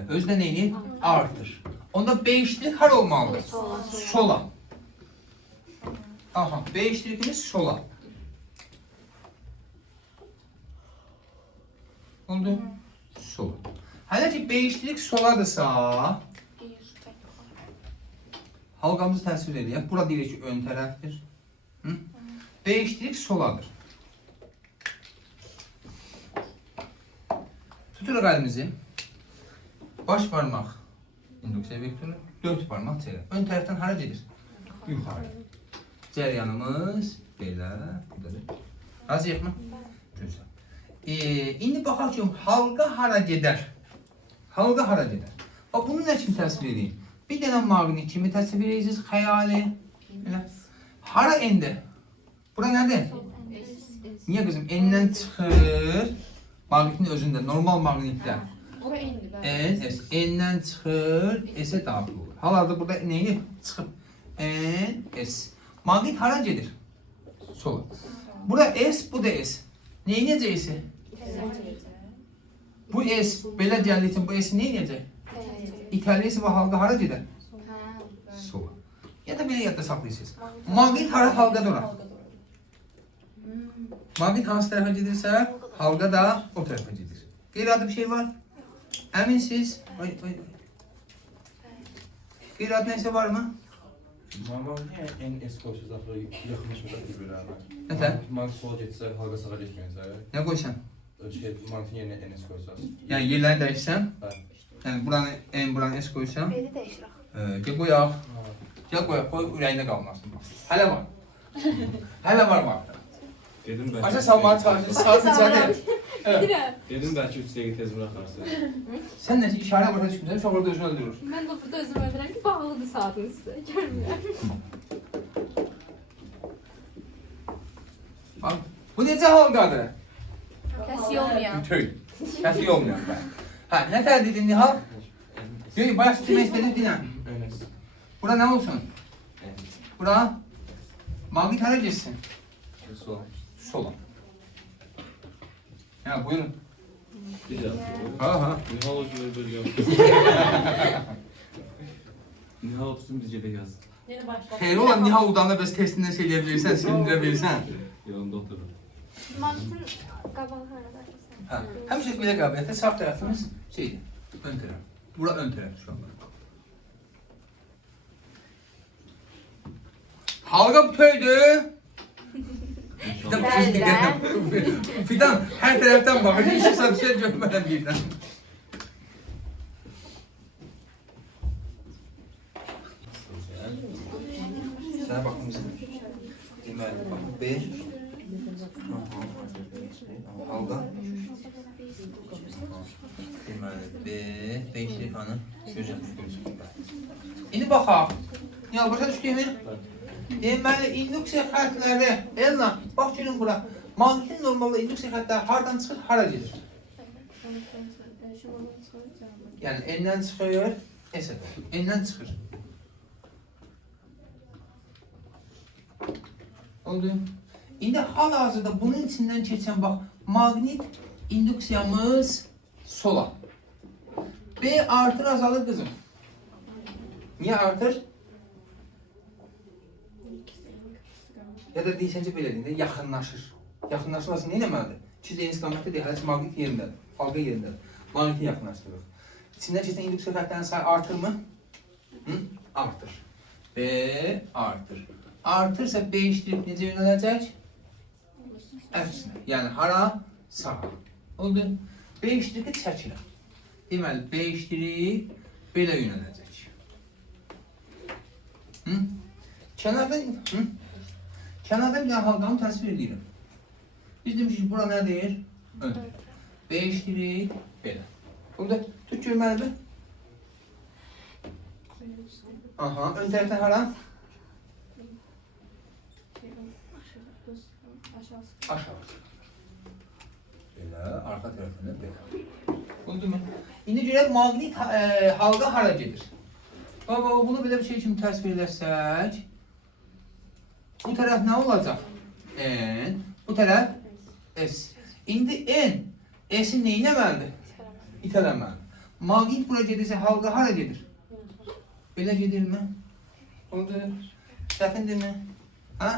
Özdə neyinir? Artır. Onda B iştirik har olmalıdır? Sola. Aha, B iştirikimiz sola. Oldu? Sola. Hələ ki, B iştirik soladırsa, halqamızı təsvir edək. Bura deyirik ki, ön tərəfdir. B iştirik soladır. Tuturuq əlimizi. Baş barmaq induksiya vektoru, 4 barmaq çeyrə. Ön tərəfdən hara gedir? Yuxarı. Cəryanımız belə, buradadır. Razıyıq mı? Gözəl. İndi baxaq ki, halqa hara gedər? Halqa hara gedər? Bax, bunu nə kimi təsvir edeyim? Bir dənə maqnit kimi təsvir edirsiniz, xəyali. Hara endi? Bura nədir? Niyə qızım? N-dən çıxır. Maqnitin özündə, normal maqnitdə. Bura indi ben. N, S. N-dən çıxır, S-ə daxil olur. Hal-hazırda burada neyini çıxıb? N, S. Maqnit hara gedir? Sola. Bura S, bu da S. Neyniyəcək S-i? Bu S belə gəldiyi üçün bu S-i neyniyəcək? İtəliyəsi və halqa hara gedir? Sola. Ya da belə yadda saxlayırsınız. Maqnit hara halqa dura? Maqnit hansı tərəfə gedirsə, halqa da o tərəfə gedir. Qeyri-adi bir şey var? Əminsiz? Qeyri-adi nəsə var mı? Normal niyə NS qoysunuz axı yaxınlaşmada bir-birlərinə? Nətər? Maqnit sola getsə, halqa sağa getməyəcək. Nə qoysan? Maqnitin yerinə NS qoysaz. Yəni yerləri dəyişsən, Bəli. yəni buranı N, buranı S qoysan, Beni dəyişirəm. gəl qoyaq. Gəl qoyaq, qoy ürəyində qalmasın. Hələ var. Hələ var vaxtda. Dedim Başa salmağa çalışırsın, saat neçədir? Dedim bəlkə 3 dəqiqə tez buraxarsın. Sən nəsə işarə başa düşmürsən, uşaq orada özünü öldürür. Mən də burada özümü öldürəm ki, bağlıdır saatın üstü. Görmürəm. Bax, bu necə halqadır? Kəsi olmayan. Bütöy. Kəsik olmayan. Hə, nə tər dedin Nihal? Görün, bayaq demək istədim dinən. NS. Bura nə olsun? Bura maqnit hara geçsin? Sola. Sola. Ya buyurun. Bir daha. Ha. Nihal hocam bölgəm. Nihal otursun biz gedək yaz. Yeni başla. Xeyri olan Nihal udanda bəs testindən şey eləyə bilirsən, silindirə bilirsən. Yanında oturur. Mantın qabağı harada? Hə, həmişə belə qabiliyyətdə sağ tərəfimiz şeydir, ön tərəf. Bura ön tərəfdir şu anda. Halqa bütöydü. Fidan, siz diqqətlə. Fidan hər tərəfdən baxır, heç bir şey görmədən birdən. Sənə baxmışsın. Deməli, bax, B. Halqa. Deməli, B işlik hanı görəcək. İndi baxaq. Ya başa düşdüyümü? Deməli, induksiya xətləri, Elna, bax görün bura. Maqnitin normalda induksiya xətləri hardan çıxır, hara gedir? Yəni, N-dən çıxır, N-dən çıxır. Oldu. İndi hal-hazırda bunun içindən keçən, bax, maqnit induksiyamız sola. B artır, azalır qızım. Niyə artır? Ya da deyirsəncə belə deyil, yaxınlaşır. Yaxınlaşırsa nə eləməlidir? İkiz eyni istiqamətdə deyil, hələ maqnit yerindədir, halqa yerindədir. Maqniti yaxınlaşdırır. İçindən keçən induksiya xətlərinin sayı artırmı? Artır. B artır. Artırsa B işləyib necə yönələcək? Əksinə. Yəni hara? Sağa. Oldu. B işləyib çəkirəm. Deməli, B işləyib belə yönələcək. Kənarda bir halqanı təsvir edirəm. Biz demişik ki, bura nədir? Öndür. B işləyib belə. Burada tut görməlidir. Aha, ön tərəfdən hara? Aşağı. Belə, arxa tərəfindən belə. Bunu demə. İndi görək, maqnit halqa hara gedir? Baba, bunu belə bir şey kimi təsvir edərsək, bu tərəf nə olacaq? N, bu tərəf S. İndi N, S-i neynəməlidir? İtələməlidir. Maqnit bura gedirsə, halqa hara gedir? Belə gedirmi? Oldu. Çətindirmi? Hə?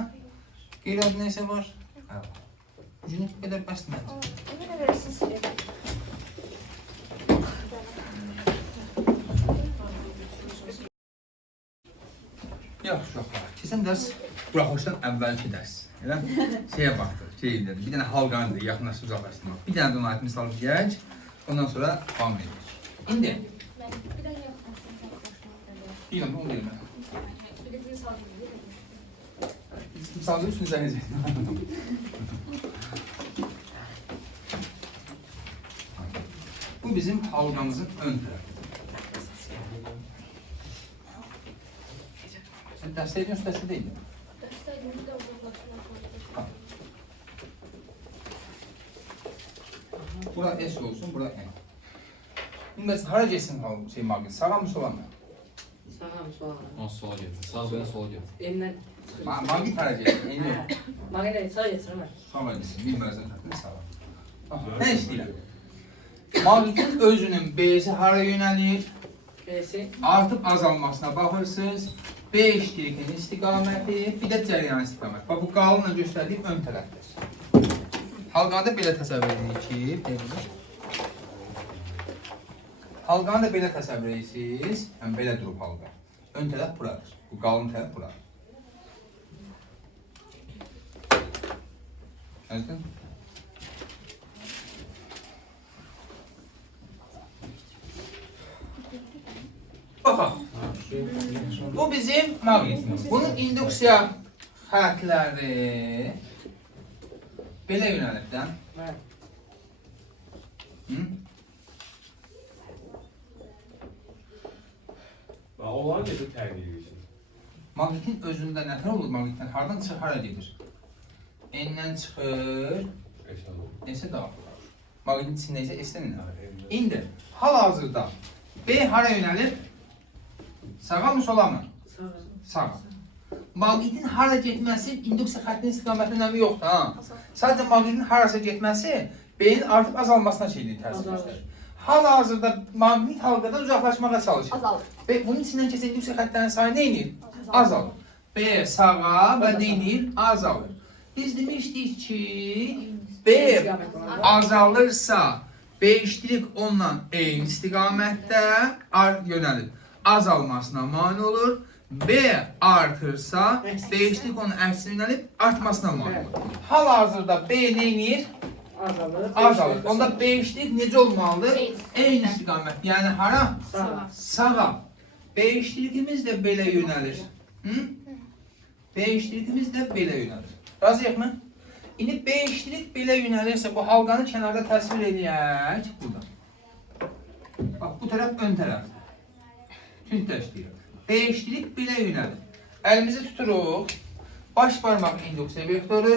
Qeyri-adı neysə var? Hə. Gücünü qədər bəsdir məncə. Emin verirsiniz ki. Yaxşı, keçən dərs buraxılışdan əvvəlki dərs. Elə şeyə baxdıq, dedim. Bir dənə halqandır, yaxınlaşıb uzaqlaşdırmaq. Bir dənə də ona aid misal deyək, ondan sonra davam edirik. İndi. Bir də yaxınlaşdırmaq. Deyirəm, onu deyirəm. Biletini sağlayın. Misal deyir, üstünü zəngəcək. Bu bizim halqamızın ön tərəfi. Sen derste ediyorsun, derste değil mi? Dəstə günü də uzaqlaşdırmaq. Bura S olsun, bura N. Şimdi mesela hara geçsin şey maqnit, sağa mı sola mı? Sağa mı sola mı? On sola getir. Sağ ben sola getir. Elimden Maqnit hara geçsin, N yok. Mağara sağa getirme. Sola geçsin, bilmezsen tatlını sağa. Aha, ne istəyirəm? Maqnitin özünün B'si hara yönəlir? Birisi. Artıb azalmasına baxırsınız. B iştirikinin istiqaməti, bir də cəryan istiqaməti. Bax, bu qalınla göstərdiyim ön tərəfdir. Halqanı da belə təsəvvür edirik ki, halqanı da belə təsəvvür edirsiniz. Yəni, belə durub halqa. Ön tərəf buradır. Bu qalın tərəf buradır. Gəldin? Baxaq. Bu bizim maqnitimiz. Bunun induksiya xətləri belə yönəlib də. Onları necə təqdim edirsiniz? Maqnitin özündə nətər olur maqnitdən? Hardan çıxır, hara gedir? N-dən çıxır, S-ə daxil olur. Maqnitin içində isə S-dən nə? İndi, hal-hazırda B hara yönəlir? Sağa mı, sola mı? Sağa. Maqnitin hara getməsi induksiya xəttinin istiqamətinin önəmi yoxdur, ha? Sadəcə maqnitin harasa getməsi B-nin artıb azalmasına şeydir, təsir göstərir. Hal-hazırda maqnit halqadan uzaqlaşmağa çalışır. Azalır. Və bunun içindən keçən induksiya xəttlərinin sayı nə edir? Azalır. B sağa və nə edir? Azalır. Biz demişdik ki, B azalırsa, B iştirik onunla eyni istiqamətdə yönəlir. Azalmasına mane olur. B artırsa, B iştirik onun əksinə yönəlib artmasına mane olur. Hal-hazırda B nə edir? Azalır. Onda B iştirik necə olmalıdır? Eyni istiqamət. Yəni hara? Sağa. B iştirikimiz də belə yönəlir. B iştirikimiz də belə yönəlir. Razıyıq mı? İndi beşlik belə yönəlirsə bu halqanı kənarda təsvir edək. Burada. Bax, bu tərəf ön tərəfdir. Tündləşdirir. Beşlik belə yönəlir. Əlimizi tuturuq. Baş barmaq induksiya vektoru.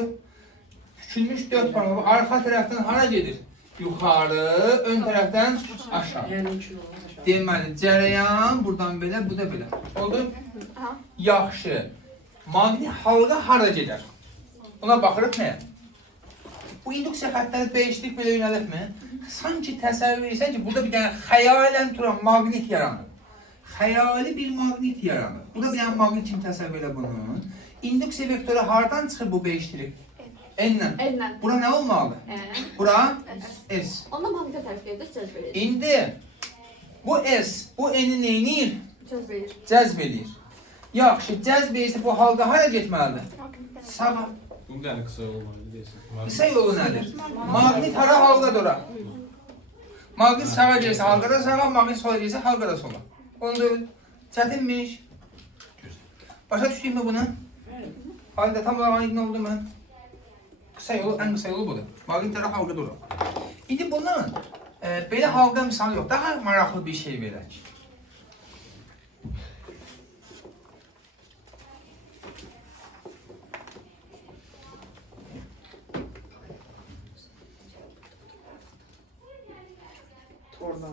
Küçülmüş 4 barmaq arxa tərəfdən hara gedir? Yuxarı, ön tərəfdən aşağı. Yəni 2 olmaz. Deməli, cərəyan buradan belə, bu da belə. Oldu? Aha. Yaxşı. Maqnit halqa hara gedər? Buna baxırıq nəyə? Bu induksiya xəttləri beşlik belə yönəlirmi? Sanki təsəvvür edirsən ki, burada bir dənə xəyalən duran maqnit yaranır. Xəyali bir maqnit yaranır. Burada bir dənə maqnit kimi təsəvvür elə bunu. İnduksiya vektoru hardan çıxır bu beşlik? N-lə. Ellə. Bura nə olmalı? Bura S. Onda magnetə tərəf edir, cəzb edir. İndi bu S, bu N-i neynir? Cəzb edir. Cəzb edir. Yaxşı, cəzb edirsə bu halqa hara getməlidir? Sağa. Bu bir dənə qısa olmalı deyəsən. Qısa yolu nədir? Maqnit hara halqa dora? Maqnit sağa gəlsə halqa da sağa, maqnit sola gəlsə halqa da sola. Onda çətinmiş. Başa düşdük mü bunu? Halde tam olarak ne oldu mən? Qısa yolu, ən qısa yolu budur. Maqnit tərəf halqa dora. İndi bunun belə halqa misalı yox. Daha maraqlı bir şey verək. Torna.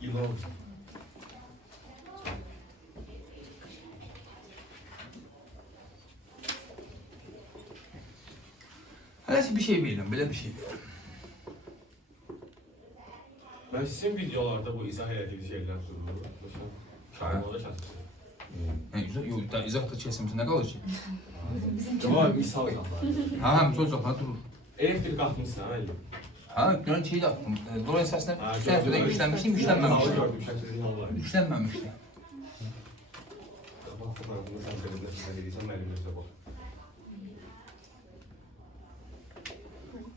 İlon. Hələ bir şey verirəm, belə bir şey verirəm. Ben sizin videolarda bu izah ettiğiniz şeyler duruyor. Şarkılarda şarkısı. Yox, da izah da kəsimsə nə qalır ki? Ama misal zamanlar. Ha, həm sözcüklər durur. Elektrik atmışsın ha. Ha, görən şeyi də atdım. Dolayı səsinə Ha, şərhdə güclənmişdim, Misalı güclənməmişdim. gördüm şarkısının Allah. Güclənməmişdim. Bak fotoğrafını sen televizyon sen dediysen benim önümüze bak.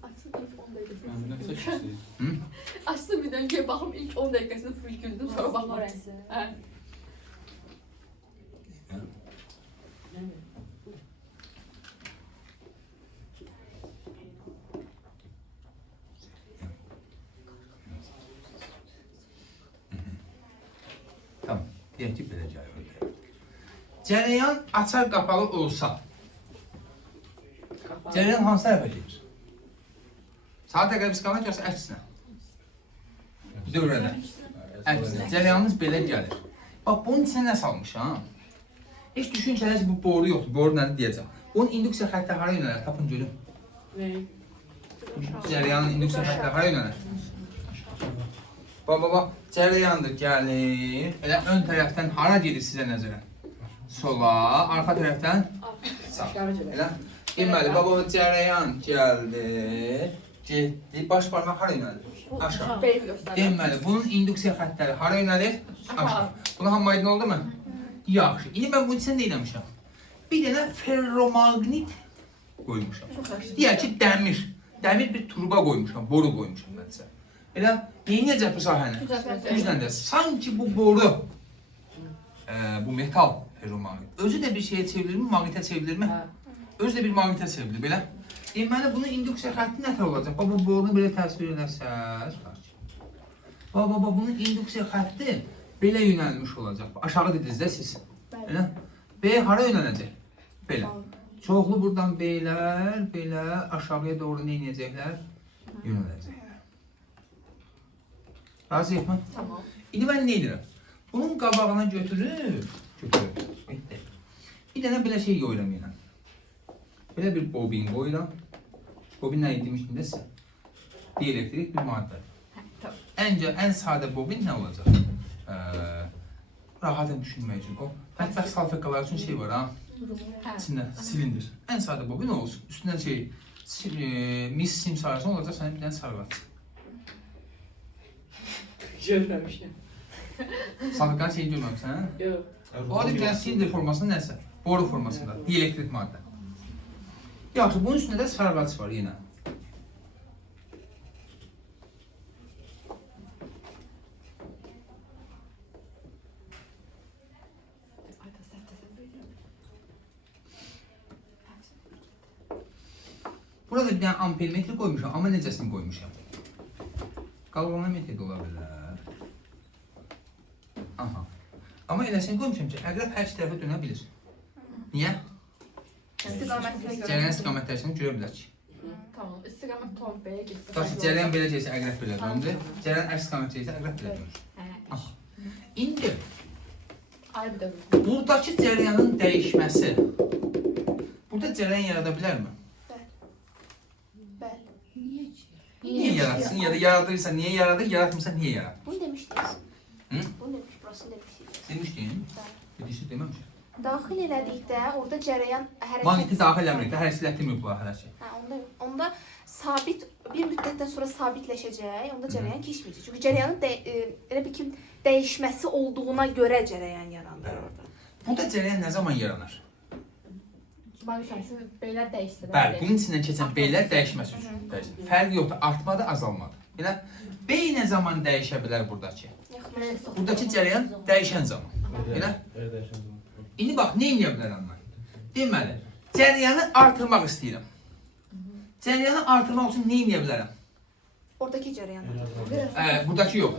Açsın ilk 10 dəqiqəsini. Mən nə çəkirsən? Açsın bir döngüyə baxım ilk 10 dəqiqəsini full güldüm sonra baxmam. Hə. Tamam, deyək ki, belə gəlir. Cərəyan açar qapalı olsa, cərəyan hansı tərəfə gedir? Saat əqrəb istiqamət yoxsa əksinə? Dövrədə. Əksinə. Cərəyanımız belə gəlir. Bax, bunun içinə nə salmışam? Heç düşünsəniz ki, bu boru yoxdur. Boru nədir deyəcəm. Bunun induksiya xətti hara yönələr? Tapın görün. Ne? Cərəyanın induksiya xətti hara yönələr? Baba, cərəyandır, gəlir. Elə ön tərəfdən hara gedir sizə nəzərə? Sola, arxa tərəfdən sağ. Elə? Deməli, baba, cərəyan gəldi, getdi. Baş barmaq hara yönəlir? Aşağı. Benim göstərir. Deməli, bunun induksiya xəttləri hara yönəlir? Aşağı. Buna hamı aydın oldu mu? Yaxşı. İndi mən bunun içində nə eləmişəm? Bir dənə ferromaqnit qoymuşam. Deyək ki, dəmir. Dəmir bir turba qoymuşam, boru qoymuşam mən sizə. Elə, neyniyəcək bu sahəni? Gücləndə. Sanki bu boru, bu metal ferromaqnit. Özü də bir şeyə çevrilirmi, maqnitə çevrilirmi? Özü də bir maqnitə çevrilir, belə. Deməli, bunun induksiya xətti nə tər olacaq? Baba, borunu belə təsvir edərsəz. Baba, bunun induksiya xətti belə yönəlmiş olacaq. Aşağı dediniz də siz. Elə? B hara yönələcək? Belə. Çoxlu buradan beylər, belə aşağıya doğru nə edəcəklər? Yönələcəklər. Razıyıq mı? Tamam. İndi mən nə edirəm? Bunun qabağına götürüb, Bitti. Bir dənə belə şey qoyuram yenə. Belə bir bobin qoyuram. Bobin nə demişdim də sizə? Dielektrik bir maddə. Ən sadə bobin nə olacaq? Rahatən düşünmək üçün. O, hətta salfetkalar üçün şey var ha. İçində silindir. Ən sadə bobin olsun. Üstündən mis sim sararsan olacaq sənin bir dənə sarıqat. Görmemişim. Salfetkanın şeyi görməmişsən hə? Yok. O da bir dənə silindir formasında nəsə. Boru formasında. Dielektrik maddə. Yaxşı, bunun üstündə də sarıqat var yenə. Burada bir dənə ampermetr qoymuşam, amma necəsini qoymuşam? Qalvanometr də ola bilər. Aha. Amma eləsini qoymuşam ki, əqrəb hər iki tərəfə dönə bilir. Niyə? Cərəyan istiqamətlərini görə bilər ki. Tamam. İstiqamət ton B, Tutaq ki, cərəyan belə gəlsə, əqrəb belə döndü. Cərəyan əks istiqamət gəlsə, əqrəb belə dönür. Aha. İndi Ayrı bir dövr. buradakı cərəyanın dəyişməsi burada cərəyan yarada bilərmi? Bəli. Niyə yaratsın? Ya da yaradırsa niyə yaradır, yaratmırsa niyə yaradır? Bunu demişdiniz. Hı? Bunu demiş, burasını demişdiniz. Demişdin. Dediysə deməmişəm. Daxil elədikdə orada cərəyan hərəkət... Magneti daxil eləməkdə hərəkət etdirmir bu hərəkət. Hə, onda sabit, bir müddətdən sonra sabitləşəcək, onda cərəyan keçməyəcək. Çünki cərəyanın elə bir ki, dəyişməsi olduğuna görə cərəyan yaranır orada. Burada cərəyan nə zaman yaranır? Magnetası beylər dəyişsə. Bəli, bunun içindən keçən beylər dəyişməsi üçün dəyişir. Fərqi yoxdur, artmadı, azalmadı. Belə, bey nə zaman dəyişə bilər buradakı? Buradakı cərəyan dəyişən zaman. Belə, indi bax, nə eləyə bilərəm mən? Deməli, cərəyanı artırmaq istəyirəm. Cərəyanı artırmaq üçün nə eləyə bilərəm? Oradakı cərəyan. Buradakı yox.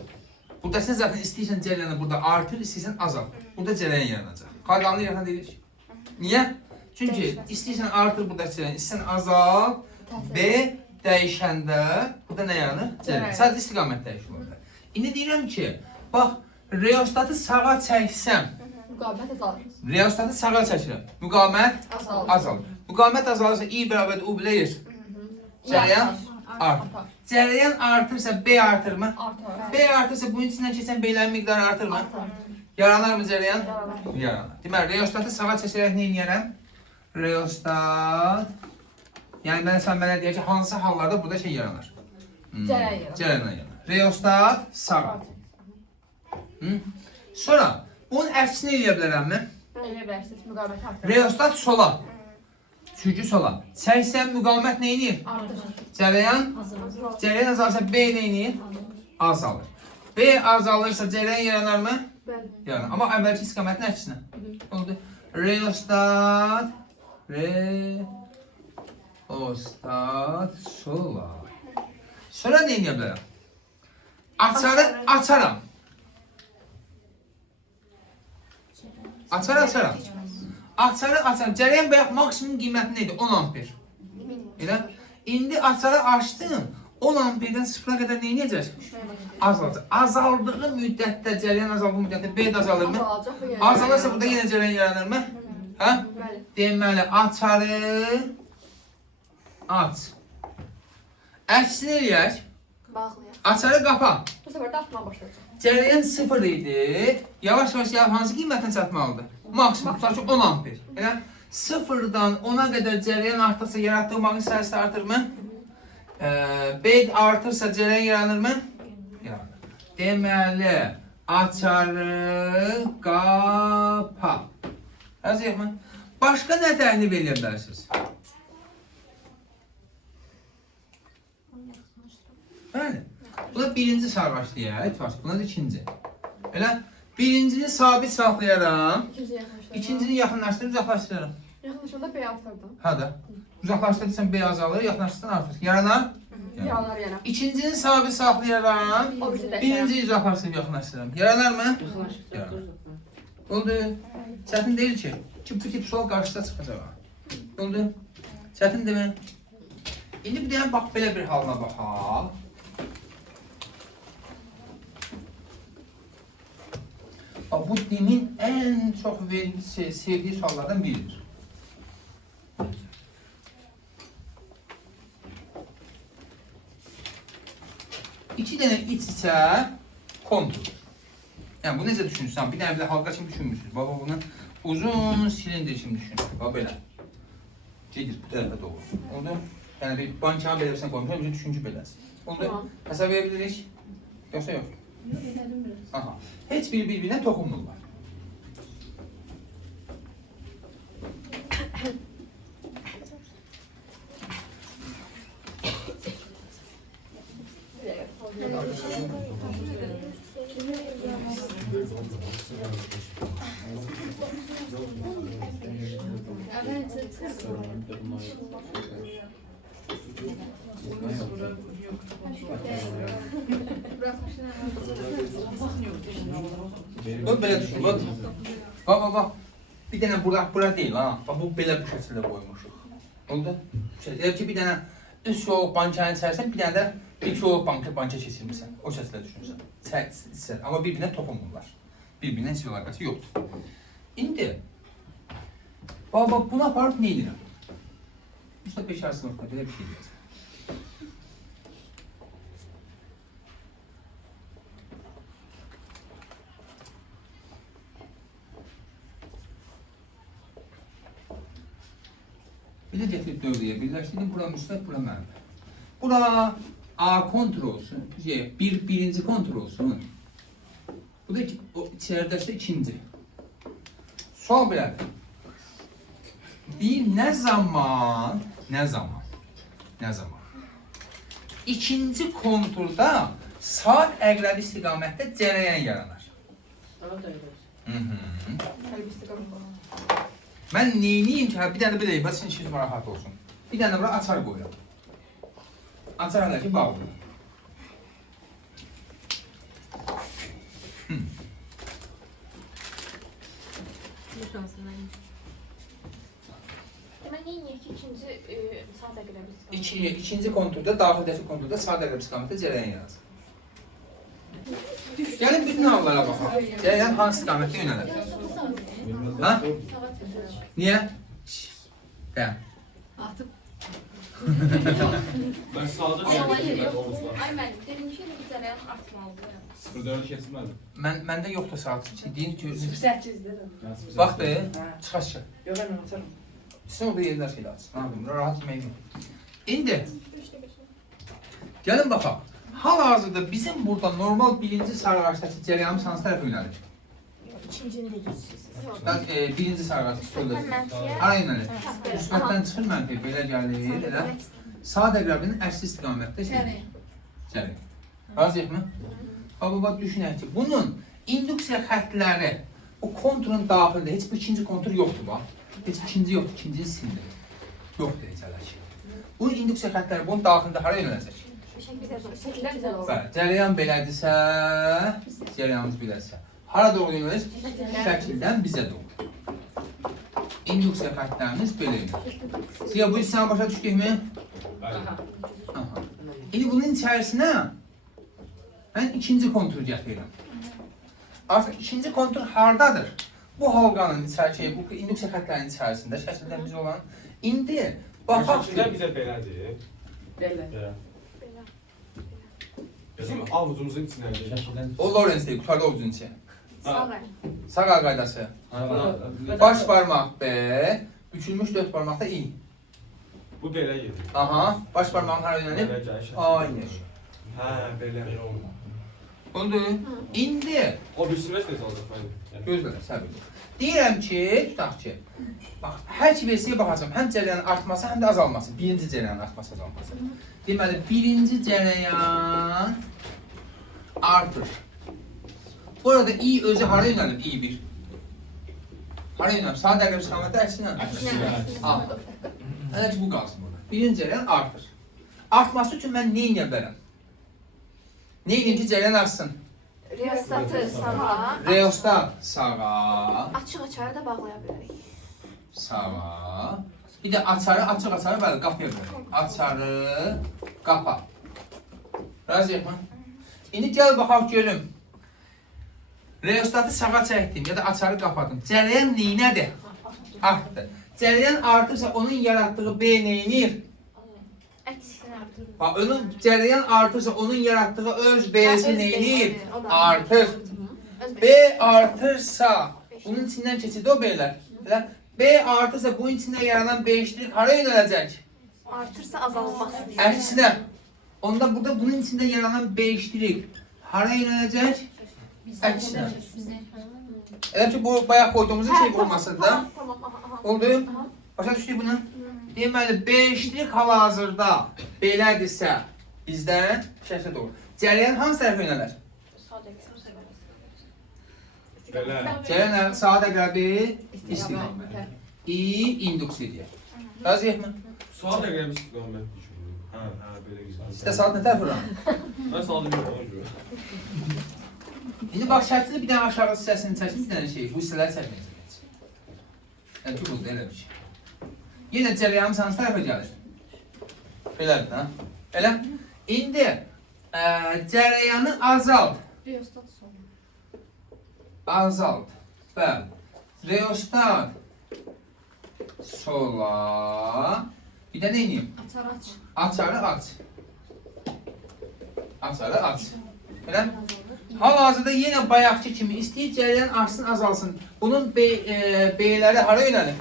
Burada sən zaten istəyirsən cərəyanı burada artır, istəyirsən azalt. Burada cərəyan yaranacaq. Qalanını yaratan deyilir. Niyə? Çünki istəyirsən artır burada cərəyanı, istəyirsən azalt, B dəyişəndə burada nə yaranır? Cərəyan. Sadəcə istiqamət dəyişir orada. İndi deyirəm ki, bax, reostatı sağa çəksəm, Müqavimət azalır. reostatı sağa çəkirəm, müqavimət azalır. Müqavimət azalırsa I bərabər U bilir. Cərəyan artır. Cərəyan artırsa B artırmı? Artar. B artırsa bunun içindən keçən B'lərin miqdarı artırmı? Yaranar mı cərəyan? Yaranar. Deməli, reostatı sağa çəkərək nə edərəm? Reostat. Yəni mənə deyək ki, hansı hallarda burada şey yaranır? Cərəyan yaranır. Cərəyan yaranır. Reostat sağa. Sonra bunun əksini eləyə bilərəmmi? Elə bilərsiniz, müqavimət artır. Reostat sola. Çünki sola. Çəksən müqavimət nə edir? Artır. Cərəyan azalırsa B nə edir? Azalır. B azalırsa cərəyan yaranar mı? Bəli. Yaranar. Amma əvvəlki istiqamətin əksinə. Oldu. Reostat. Reostat sola. Sonra nə edə bilərəm? Açarı açaram. Açaram. Açarı açaram. Cərəyan bayaq maksimum qiyməti nə idi? 10 amper. Elə? İndi açarı açdım. 10 amperdən 0-a qədər nə edəcək? Azalacaq. Azaldığı müddətdə, cərəyan azaldığı müddətdə B də azalırmı? Azalacaq və Azalırsa burada yenə cərəyan yaranırmı? Hə? Bəli. Deməli, açarı aç. Əksini eləyək. Bağlayaq. Açarı qapa. Bu səfər də artmağa başlayacaq. Cərəyan 0 idi. Yavaş-yavaş hansı qiymətdən çatmalıdır? Maksimum, tutaq ki 10 amper. Elə 0-dan 10-a qədər cərəyan artırsa yaratdığı maqnit sahəsi artırmı? B artırsa cərəyan yaranırmı? Yaranır. Deməli, açarı qapa. Yazıyaqmı? Başqa nə təhlil edə bilərsiniz? Bəli. Bu da birinci sarraşlayaq, buna da ikinci. Elə birincini sabit saxlayaram, İkinci yaxınlaşdırma. ikincini yaxınlaşdırıb uzaqlaşdıraram. Yaxınlaşanda B artırdı. Hə də. Uzaqlaşdırırsan B azalır, yaxınlaşdırsan artır. Yaranar? Yaranar yana. İkincini sabit saxlayaram, O birisi də. birinciyi uzaqlaşdırıb yaxınlaşdıraram. Yaranar mı? Yaranar. Oldu. Çətin deyil ki. Bu tip sual qarşıda çıxacaq. Oldu. Çətin demə. İndi bir dənə bax belə bir halına baxaq. Bu dinin en çok sevdiği suallardan biridir. İki tane iç-içə kontur. Yani bu necə düşünürsən? Bir dənə halqa kimi düşünmürsünüz. Baba bunu uzun silindir kimi düşün. Baba belə. Gedir bu tərəfə doğru. Oldu? Yani bir banka belə bir sən qoymuşsan, bir düşüncü beləsin. Oldu? Tamam. Hesab verebilirik. Yoksa yok. Aha. Heç biri birbirine toxunmurlar. Bax belə düşün. Bax. Bir dənə bura deyil ha. Bax bu belə bu şəkildə qoymuşuq. Oldu? Elə ki bir dənə üst soğuq bankanın içərisən, bir dənə də bir soğuq banka keçirmirsən. O şəkildə düşünürsən. Amma bir-birinə toxunmurlar. Bir-birinə heç bir əlaqəsi yoxdur. İndi bax bunu aparıb nə edirəm? Üstə 5 sınıfda belə bir şey deyəcəm. Bir de getirip dördüye birleştirdim. Bura müsbət, bura mənfi. Bura A kontur olsun. Birinci kontur olsun. Bu da içeridəsə ikinci. Sual belədir. Ne zaman ikinci konturda saat əqrəbi istiqamətdə cərəyan yaranır. Mən neyniyim ki, bir dənə belə bax, sizin işiniz rahat olsun. Bir dənə bura açar qoyuram. Açar hələ ki, bağlıyorum. Demək neyiniyək ki, ikinci saat əqrəbi istiqamətdə? İkinci konturda, daxildəki konturda saat əqrəbi istiqamətdə cərəyan yaranır. Gəlin bütün hallara baxaq. Cərəyan hansı istiqamətdə yönəlir? Ha? Niyə? Deyəm. Artıq Ben sağda Ay mən dedim ki, bu cərəyan artmalıdır. 0-4 keçmədi. Məndə yoxdur saat. Deyin ki, 8-dir. baxdı, çıxaşır. Yox, mən açarım. Sizin orada yerlər şeylə açsın. Rahat yemək yox. İndi, gəlin baxaq. Hal-hazırda bizim burada normal birinci sarğaçdakı cərəyanımız hansı tərəfə yönəlir? İkincini də geçirsiniz. Birinci sarğaç stolda. Mənfiyə. Hara yönəlir? Müsbətdən çıxır mənfi, belə gəlir, elə. Saat əqrəbinin əksi istiqamətdə Cərəyan. Cərəyan. Razıyıqmı? Baba, düşünək ki, bunun induksiya xətləri o konturun daxilində heç bir ikinci kontur yoxdur, bax. Heç ikinci yoxdur, ikincini sildir. Yoxdur heç hələ ki. Bu induksiya xətləri bunun daxilində hara yönələcək? Şəkillər bizə olur. Bəli, cərəyan belədirsə, cərəyanımız belədirsə, hara doğru yönəlir? Şəkildən bizə doğru. İnduksiya xətlərimiz belə yönəlir. Siyə bu hissəni başa düşdükmü? Aha. İndi bunun içərisinə mən ikinci konturu gətirirəm. Artıq ikinci kontur hardadır? Bu halqanın içərisində, bu induksiya xətlərinin içərisində şəkildən bizə olan. İndi baxaq ki, Şəkillər bizə belədir. Belə. Belə. Bizim avucumuzun içindədir. o Lorenz deyil, qutarda ovucun içi. Sağ əl. Sağ əl qaydası. Baş barmaq B, bükülmüş dörd barmaqda I. Bu belə gedir. Aha, baş barmağın hara yönəlir? Belə gəlir. Aynı. Hə, belə. Oldu. İndi O bir sürəç necə olacaq mənim? gözlə, səbir. Deyirəm ki, tutaq ki, bax, hər iki versiyaya baxacağam. Həm cərəyanın artması, həm də azalması. Birinci cərəyanın artması, azalması. Deməli, birinci cərəyan artır. Burada I özü hara yönəlir? I1. Hara yönəlir? Saat əqrəbi istiqamətdə əksinə. A. Hələ ki, bu qalsın burada. Birinci cərəyan artır. Artması üçün mən nə edə bilərəm? Nə edeyim ki, cərəyan artsın? Reostatı sağa. Reostat sağa. Açıq açarı da bağlaya bilərik. Sağa. Bir də açarı, açıq-açarı bəli, qapıya qoyuram. Açarı, qapa. Razıyıqmı? İndi gəl baxaq görüm. Reostatı sağa çəkdim ya da açarı qapadım. Cərəyan neynədir? Artdı. Cərəyan artırsa onun yaratdığı B neynir? Əksinə artırır. Bax, onun cərəyan artırsa onun yaratdığı öz B'si neynir? Artır. B artırsa bunun içindən keçirdi o B'lər. B artırsa bunun içində yaranan B-şlik hara yönələcək? Artırsa azalmaq. Əksinə. Onda burada bunun içində yaranan B-şlik hara yönələcək? Əksinə. Elə ki bu bayaq koyduğumuz şey olmasın da. Tamam, aha. Oldu? Başa düşdük bunu? Deməli, B-şlik hal-hazırda belədirsə bizdən şəklə doğru. Cərəyan hansı tərəfə yönələr? Belə. Cərəyan saat əqrəbi istiqamət. I induksiya deyək. Razıyıqmı? Sual əqrəbi istiqamət düşünürüm. böyle güzel. İşte saat ne tərəf vuran? Ben saldım yok ona göre. İndi bax şəkildə bir dənə aşağı hissəsini çəkin, bir dənə şey, bu hissələri çəkməyəcək. Yəni ki, bu da elə bir şey. Yenə cərəyanım hansı tərəfə gəlir? Belədir, ha? Elə? İndi cərəyanı azalt. Riyostat sonu. Azalt. Bəli. Reostat sola. Bir də nə edeyim? Açar aç. Açarı aç. Açarı aç. Elə? Hal-hazırda yenə bayaqki kimi istəyir cərəyan artsın, azalsın. Bunun beyləri hara yönəlir?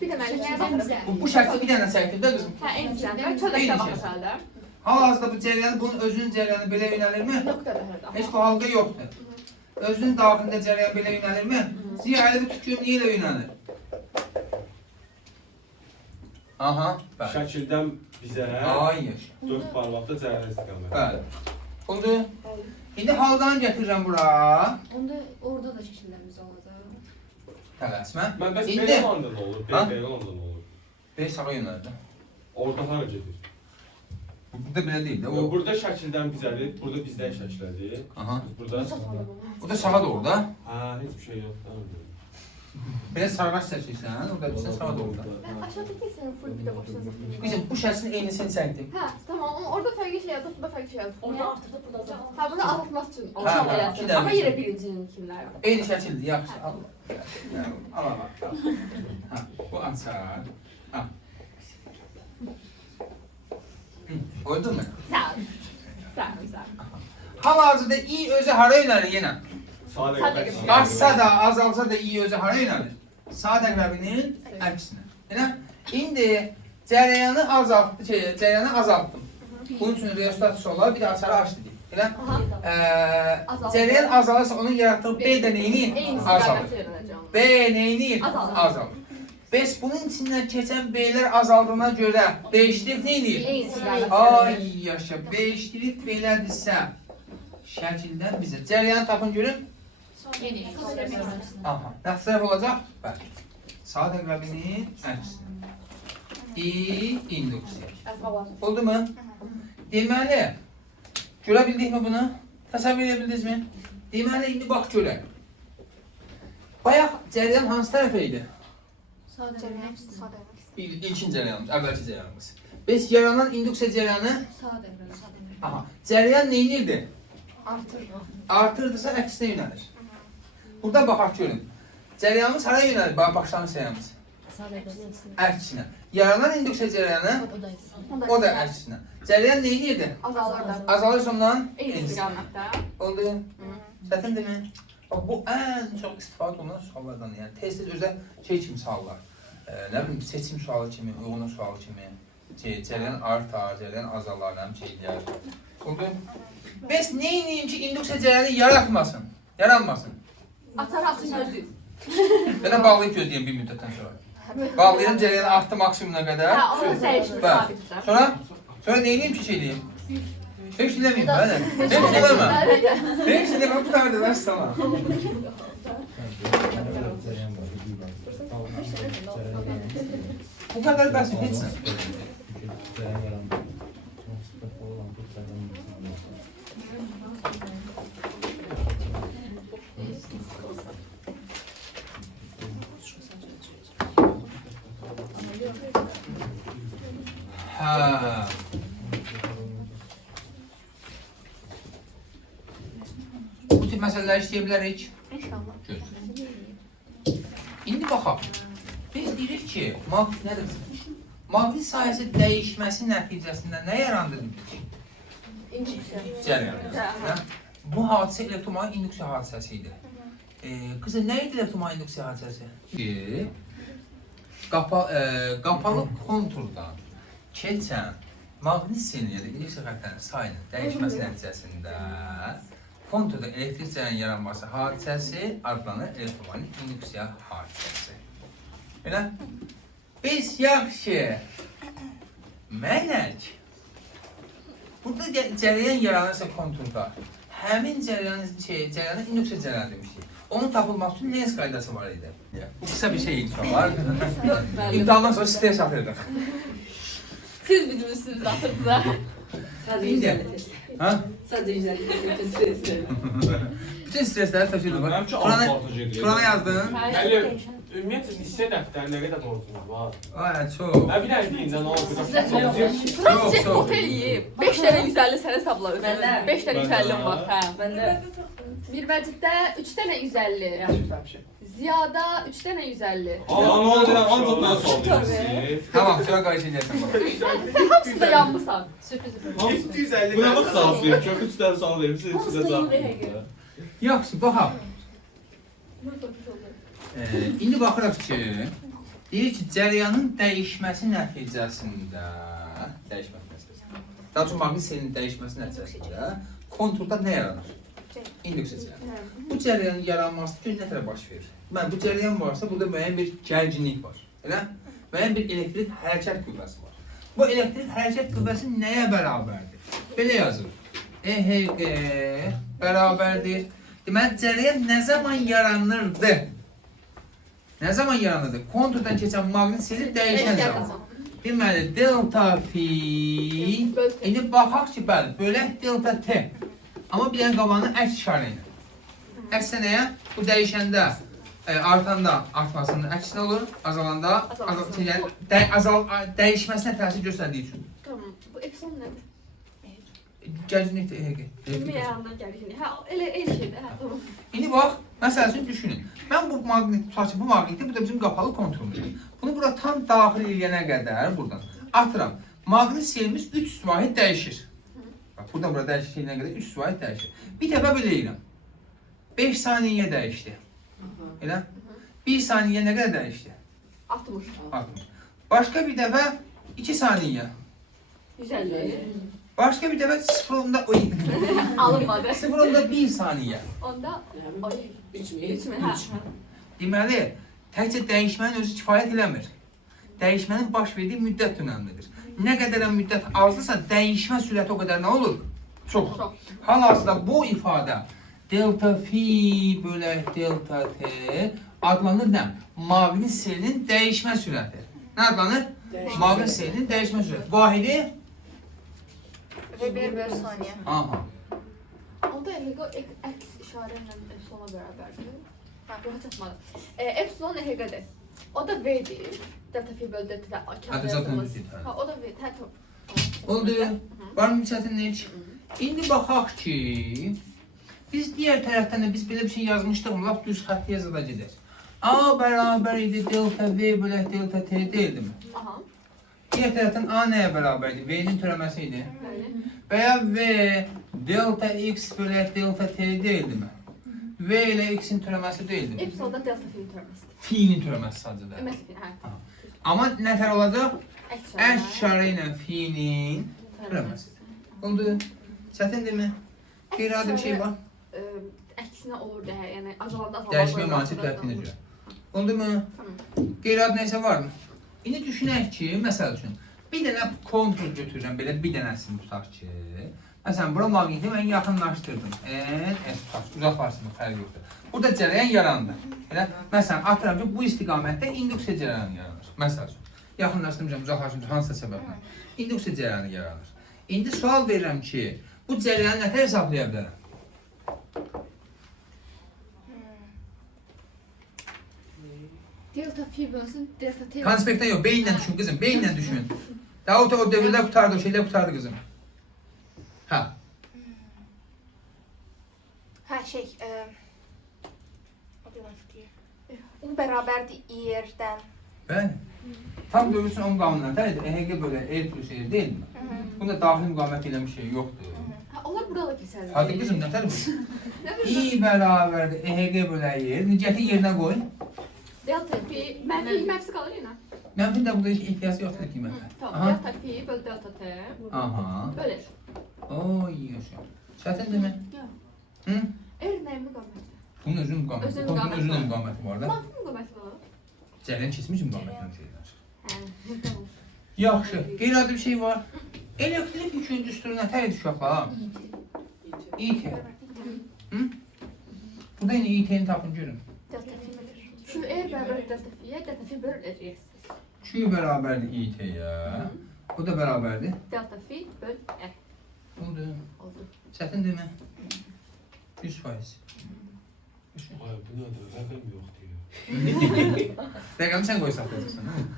Bir də müəllimlərə baxırıq. Bu şəkli bir dənə çəkdim də qızım. Hə, eyni şeydə. Çöldəkdə baxır hələ. Hal-hazırda bu cərəyanı, bunun özünün cərəyanı belə yönəlirmi? Nöqtədə hələ. Heç bu halqa yoxdur. Özünün daxilində cərəyan belə yönəlirmi? Ziya əli bu tükürüm niyə elə yönəlir? Aha, bəli. Şəkildən bizə Hayır. 4 barmaqda cərəyan istiqamət. Bəli. Oldu. İndi halqanı gətirirəm bura. Onda orada da şəkillərimiz olacaq. Tələsmə. Mən bəs İndi belə olanda nə olur? Ha? Belə olanda nə olur? bir sağa yönəldi. Orada hara gedir? Burada belə deyil də. O Burada şəkildən bizədir, burada bizdən şəkillədir. aha. Burada Bu da sağa doğru da. ha heç bir şey yox. Belə sarğaç çəkirsən, orada bir sağa doğru da. Aşağıda kesin full bir də başına zıplayın. Qızım bu şəkilin eynisini çəkdim. Hə, tamam. Ama orada fərqli şey yazıb, burada fərqli şey yazıb. Orada artırdı, burada azaldı. Hə, bunu azaltmaq üçün. Hə, hə, Eləsin. iki dənə Amma şey. yenə birincininkiler. Eyni şəkildir, yaxşı. Al. Al, al, al. Ha, bu açar. Ha. Oldu mu? Sağ ol. Sağ ol, sağ ol. Hal-hazırda i özü hara yönəlir yenə? Sadə Sadə qəbul. Artsa da, azalsa da i özü hara yönəlir? Sağ təqrəbinin əksinə. Elə? İndi cərəyanı azaltdım. Bunun üçün reostat sola, bir də açarı aç dedik. Elə? Cərəyan azalırsa onun yaratdığı B də neyini? Eyni Azalır. istiqamətə yönələcəm. B neyini? Azalır. Azalır. Bəs bunun içindən keçən B'lər azaldığına görə dəyişdirib neyini? Eyni istiqamətə Ay yaşa, dəyişdirib belədirsə şəkildən bizə cərəyanı tapın görün. Yeni. Aha, nəticə tərəf olacaq? Bəli. Sağ təqrəbinin əksinə. İnduksiya. Oldu mu? Deməli, görə bildikmi bunu? Təsəvvür edə bildinizmi? Deməli, indi bax görək. Bayaq cərəyan hansı tərəfə idi? İlkin cərəyanımız, əvvəlki cərəyanımız. Bəs yaranan induksiya cərəyanı? Sağ dəvrə. Aha, cərəyan neyinirdi? Artırdı. Artırdısa əksinə yönəlir. Burada baxaq görün. Cərəyanımız hara yönəlir? Başlanğıc cərəyanımız. Əksinə. Yaranan induksiya cərəyanı? O da əksinə. Cərəyan neyinirdi? Azalırdı. Azalırsa ondan? Eyni istiqamətdə. Oldu. Çətindirmi? Bu ən çox istifadə olunan suallardan, yəni tez-tez özə şey kimi suallar. Nə bilim, seçim sualı kimi, uyğunluq sualı kimi. Cərəyan artar, cərəyan azalar, nə bilim şeylər. Oldu. Bəs neyniyim ki, induksiya cərəyanı yaratmasın, yaranmasın? Açar açın gözlük. Belə bağlayıb gözləyəm bir müddətdən sonra. Bağlayırım cərəyanı artdı maksimumuna qədər. Hə, onu dəyişmir Bəli. sabitdir. Sonra neyniyim ki şey deyim? Heç eləməyim, bəli. Heç eləməm. Heç eləməm, bu kadar da ders sana. Bu kadar basit, heç nə. Ha. Bu tip məsələlər işləyə bilərik. İnşallah. İndi baxaq. Biz deyirik ki, maqnit nədir? Maqnit sahəsi dəyişməsi nəticəsində nə yarandı dedik? Cərəyan. Hə? Bu hadisə elektromagnetik induksiya hadisəsi idi. Qızım, nə idi elektromagnetik induksiya hadisəsi? Qapalı konturdan keçən maqnit selinin ya da induksiya xəttlərinin sayının dəyişməsi nəticəsində konturda elektrik cərəyanı yaranması hadisəsi adlanır elektromagnetik induksiya hadisəsi. Belə? Biz yaxşı mənək burada cərəyan yaranırsa konturda həmin cərəyanı induksiya cərəyanı demişdik. Onun tapılması üçün Lens qaydası var idi. Bu qısa bir şey inşallah. İmtahandan sonra stres atırdıq. Siz bizim üstünüze atırdınız. Sadece İndi. 150 test. Ha? Sadece 150 test. Stresli. Bütün stresləri taşıyırdı. Mənim üçün Kurana, altıncı edir. Kurana yazdın. Əli, ümumiyyətlə listə dəftərləri də borcunuz var. Ay, çox. Mən bir dənə deyim də nə oldu? Fransız Çok. otel yiyib. 5 dənə 150 sənə hesabla Məndə- 5 dənə 150 var. Hə. Məndə Bir vəciddə 3 dənə 150. yaxşı tutmuşam. Ziyada 3 dənə 150. Aa, nə oldu? Ancaq mən soruşdum. Tamam, sonra qarşılayacaqsın bana. Sən hamısında yanmısan. Sürpriz. 750 Buna bax sağ verim. Çox 3 dənə sağ verim. Siz Hamısı də da sağ. İngilizcə. Yaxşı, baxaq. İndi baxırıq ki, deyir ki, cəryanın dəyişməsi nəticəsində, daha çox maqnit selinin dəyişməsi nəticəsində konturda nə yaranır? İndüksiya cəryanı. Bu cəryanın yaranması üçün nə tərəf baş verir? Mən bu cəryan varsa, burada müəyyən bir gərginlik var. Elə? Müəyyən bir elektrik hərəkət qüvvəsi var. Bu elektrik hərəkət qüvvəsi nəyə bərabərdir? Belə yazılır. EHG bərabərdir. Deməli, cəryan nə zaman yaranırdı? Nə zaman yaranırdı? Konturdan keçən maqnit seli dəyişən zaman. Deməli, delta fi... İndi baxaq ki, bəli, bölək delta t. Amma bir dənə qabanı əks işarə ilə. Əksə nəyə? Bu dəyişəndə, artanda artmasının əksinə olur, azalanda dəyişməsinə təsir göstərdiyi üçün. Tamam. Bu epsilon nədir? Gərginlik də EHG. Bilmə yanından gəlir. Hə, elə şeydir. Hə, tamam. İndi bax, məsəl üçün düşünün. Mən bu maqnit tutaq ki, bu maqniti bu da bizim qapalı konturumdur. Bunu bura tam daxil edənə qədər buradan atıram. Maqnit selimiz 3 vahid dəyişir. Bax, buradan bura dəyişdiyinə qədər 3 vahid dəyişir. Bir dəfə belə edirəm. 5 saniyə dəyişdi. Elə? 1 saniyə nə qədər dəyişdi? 60. 60. Başqa bir dəfə 2 saniyə. 150. Başqa bir dəfə 0.1 Alınmadı. 0.1 saniyə. Onda ay 3000. 3000. Hə. Deməli, təkcə dəyişmənin özü kifayət eləmir. Dəyişmənin baş verdiyi müddət önəmlidir. Nə qədər müddət azdırsa, dəyişmə sürəti o qədər nə olur? Çox. Hal-hazırda bu ifadə delta fi bölək delta t adlanır nə? Maqnit selinin dəyişmə sürəti. Nə adlanır? Maqnit selinin dəyişmə sürəti. Vahidi? Weber bölü saniyə. Aha. Onda Ego əks işarə ilə epsilona bərabərdir. Hə, yox çatmadı. Epsilon EHG-dir. O da V-dir. Delta fi bölü delta Hadi zaten V-dir. Ha, o da V. Hə, tamam. Oldu. Var mı çətinlik? İndi baxaq ki, biz digər tərəfdən də biz belə bir şey yazmışdıq, lap düz xətt yazıda gedək. A bərabər idi delta V bölək delta t deyildi mi? Aha. Digər tərəfdən A nəyə bərabər idi? V-nin törəməsi idi. Bəli. Və ya V delta x bölək delta t deyildi mi? V ilə x-in törəməsi deyildi mi? Epsilonda delta fi törəməsidir. Fi-nin törəməsi sadəcə. Ümumiyyətlə, hə. Amma nə tər olacaq? Əks Əks işarə ilə fi-nin törəməsi. Oldu. Çətindirmi? Qeyri-adi bir şey var. Əksinə olur da, yəni azalanda azalanda. Dəyişmə manisi tərəfinə görə. Oldu mu? Qeyri-adi nəsə varmı? İndi düşünək ki, məsəl üçün, bir dənə kontur götürürəm, belə bir dənəsini tutaq ki, məsələn, bura maqniti mən yaxınlaşdırdım. S tutaq, uzaqlaşdırdım, fərq yoxdur. Burada cərəyan yarandı. Elə, məsələn, atıram ki, bu istiqamətdə indüksiya cərəyanı yaranır. Məsəl üçün, yaxınlaşdırmışam, uzaqlaşdırmışam, hansısa səbəblə. İndüksiya cərəyanı yaranır. İndi sual verirəm ki, bu cərəyanı nətər hesablaya bilərəm? Delta fi bölsün delta t. Konspektdən yox, beyinlə düşün qızım, beyinlə düşün. Daha o dövrdə qutardı, o şeylə qutardı qızım. Hə. Hə, şey, o da nasıl deyir? U bərabərdir i-dən. Bəli. Tam dövürsün onun qanunları. EHG bölü R plus R deyil mi? Bunda daxili müqavimət ilə bir şey yoxdur. Ha, onlar burada da keçərli. Hadi qızım, nətər bu? I bərabərdir EHG bölü R. Nicetin yerinə qoy. Delta fi, mənfi qalır yenə. Mənfi də burada heç ehtiyacı yoxdur qiymətə. Tamam, delta fi bölü delta t. Aha. Bölür. Oy, yaşa. Çətindir mi? Yox. Hı? R nəyin müqaviməti? Bunun özünün müqaviməti. Özünün Kontunun müqaviməti özünün var. müqaviməti var da. Manfi müqaviməti var. Cərəyan keçmiş müqavimətdən şeylər. Hə, tamam. Yaxşı. Qeyri-adi bir şey var. Elektrik yükünün düsturu nətər idi uşaqlar? İT. Hı? Burada yine İT'ni tapın görün. Delta fi bölür. Şu R bərabər delta fi'yə, delta fi bölür R. Q bərabərdir İT-yə. Bu da bərabərdir. Delta fi böl e. Oldu. Oldu. Çətin demə. 100%. Ay bu nədir? Rəqəm yox deyir. Rəqəmi sən qoy saxlayacaqsan, değil mi?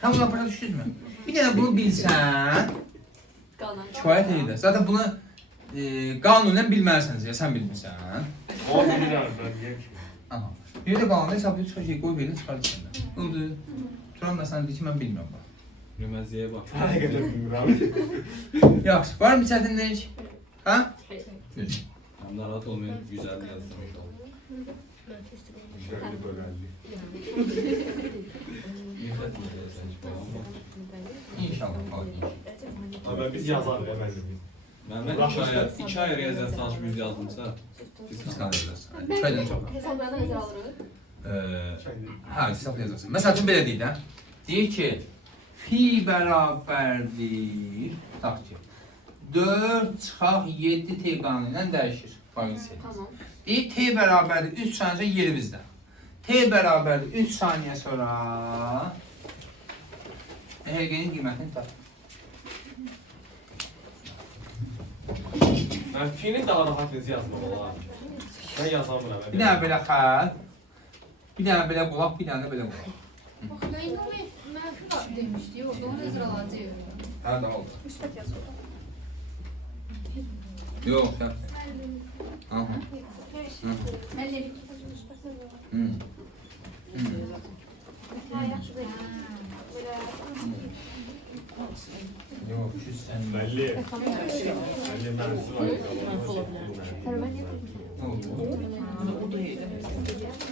Tam buna başa düşdünüzmü? Bir dənə bunu bilsən, Qalan. kifayət edir. Zaten bunu qanunen bilməlisiniz ya, sən bilmirsən. O bilirəm mən deyəm ki. Aha. Bir də qanunda hesabı çox şey qoy verin, çıxardı səndən. Oldu. Turan da sən deyir ki, mən bilmirəm bax. Nüməziyə bax. Həqiqətən bilmirəm. Yaxşı, var mı çətinlik? Ha? Düz. Tam narahat olmayın, güzel yazdım inşallah. Şöyle böləldi. Nifrət edəcəksən ki, falan. İnşallah, falan. Amma biz yazarıq əməlli. Mən 2 ay riyaziyyat çalışıb 100 yazdımsa, Biz qalacaqsın. 2 aydan çox. Hesablarına nəzər alırıq. Hə, hesab yazarsın. Məsəl üçün belə deyir də. Deyir ki, fi bərabərdir, tutaq ki, 4 çıxaq 7 t qanunu ilə dəyişir. Baginsiya. Tamam. Deyir, t bərabərdir 3 saniyə yerimizdə. T bərabərdir 3 saniyə sonra EHG-nin qiymətini tap. Mən fini daha rahat necə yazmaq olar? Mən yazamıram. Bir dənə belə xətt, bir dənə belə qulaq, bir dənə belə qulaq. Bax, mən indi mənfi demişdi, yox, onu nəzər alacaq. Hə, daha oldu. Müsbət yazılır. Yox, şərt. Aha. Yox, 280. Bəlli. Bəlli mənsi var. Ne oldu?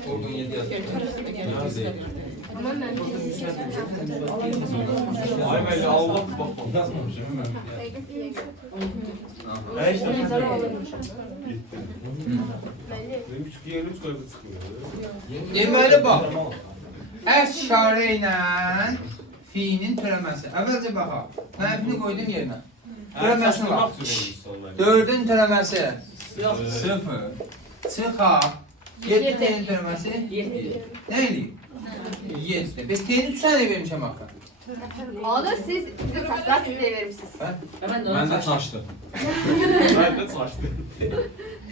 Oradan 7 yazdı. Amma mən Ay bəlli Allah bax. yazmamışım mən. Hə işte. Gitti. Benim küçük yerim üç qayda çıxmıyor. Deməli bax. Əşarə ilə fiinin törəməsi. Əvvəlcə baxaq. Mənfini qoydum yerinə. Törəməsini bax. 4-ün törəməsi 0. Çıxaq. 7-nin törəməsi 7. nə eləyir? 7. Biz t'nin 3 saniyə vermişəm axı. Onu siz bize saklar siz de vermişsiniz. Ben de Mən onu də çaşdım. Ben de saçtım.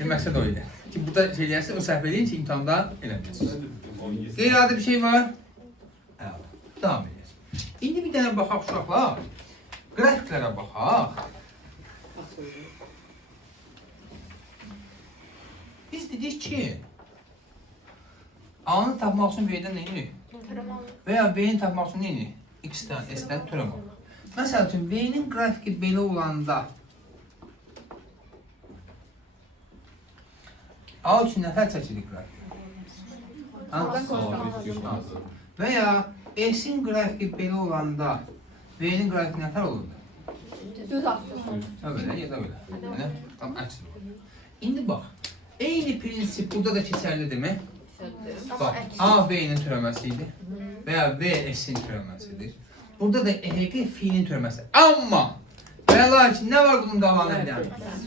Məqsəd o idi. Ki burada şey deyərsə, o səhv eləyin ki, imtahanda eləməyəsiniz. Ben de Qeyri-adi bir şey var. Əla. Davam edək. İndi bir dənə baxaq uşaqlar. Qrafiklərə baxaq. Biz dedik ki, A-nı tapmaq üçün B-dən nə edirik? Və ya B-ni tapmaq üçün nə edirik? X-dən, S-dən törəm alır. Məsəl üçün, B-nin qrafiki belə olanda A üçün nəfər çəkirik qrafiki? Ha? Və ya S-in qrafiki belə olanda B-nin qrafiki nəfər olurdu? Düz attım. Ya belə, ya da belə. Yəni, tam əks olur. İndi bax, eyni prinsip burada da keçərlidirmi? Bax, A B-nin türəməsi idi və ya V S-in türəməsidir. Burada da EHG fiilin türəməsi. Amma və lakin nə var bunun davamında?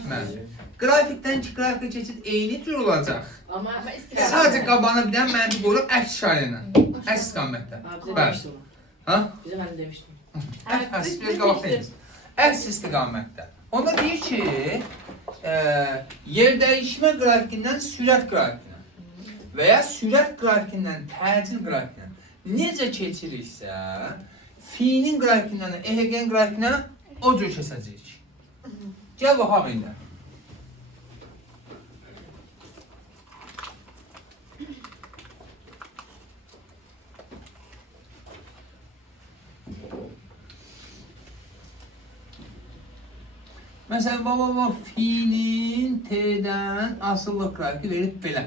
Məncə. Qrafikdən ki, qrafika keçid eyni tür olacaq. Ama Sadəcə qabağına bir dənə mənfi qoyulub əks işarə ilə. Əks istiqamətdə. bize Bəli. demişti onu. Ha? Bize ben de demiştim. Əks qabaqdayız. Əks istiqamətdə. Onda deyir ki, yer dəyişmə qrafikindən sürət qrafikinə və ya sürət qrafikindən təcil qrafikinə necə keçiriksə, fiilin qrafikindən EHG-nin qrafikinə o cür keçəcəyik. Gəl baxaq indi. Məsələn, baba fiilin T'dən asıllıq qrafiki verib belə.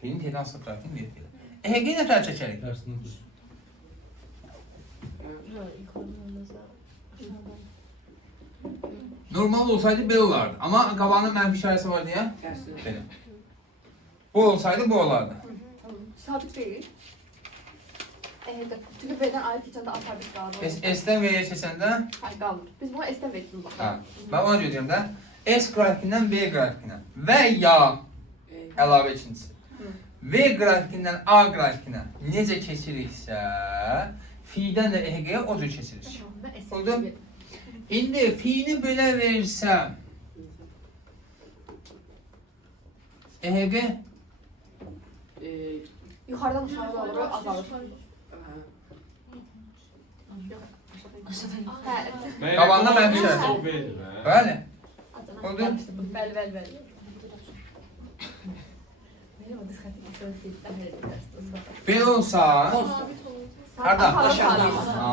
Fiilin T'dən asıllıq qrafikini verib belə. EHG-yi nə tərəf çəkərik? Dərsini düz. Normal olsaydı belə olardı. Amma qabağının mənfi işarəsi var deyə Tersine. belə. Bu olsaydı bu olardı. Sabit değil. Evet, çünkü V'den ayrı geçen de A sabit kaldı. S-dən V-yə keçəndə, Hayır kalmır. Biz buna S'den bekliyoruz bak. hə, mən ona görə deyirəm də, S qrafikindən V qrafikinə və ya əlavə ikincisi. V qrafikindən A qrafikinə necə keçiriksə, fi'dən də EHG-yə o cür keçirik. Oldu? İndi fi'ni belə verirsəm, EHG Yuxarıdan aşağı doğru azalır. Hə. Qabanına mənfi işarəsi. Sol verir, hə? Bəli. Oldu? Bəli. Belə olsa, harada? Aşağıda. Aha.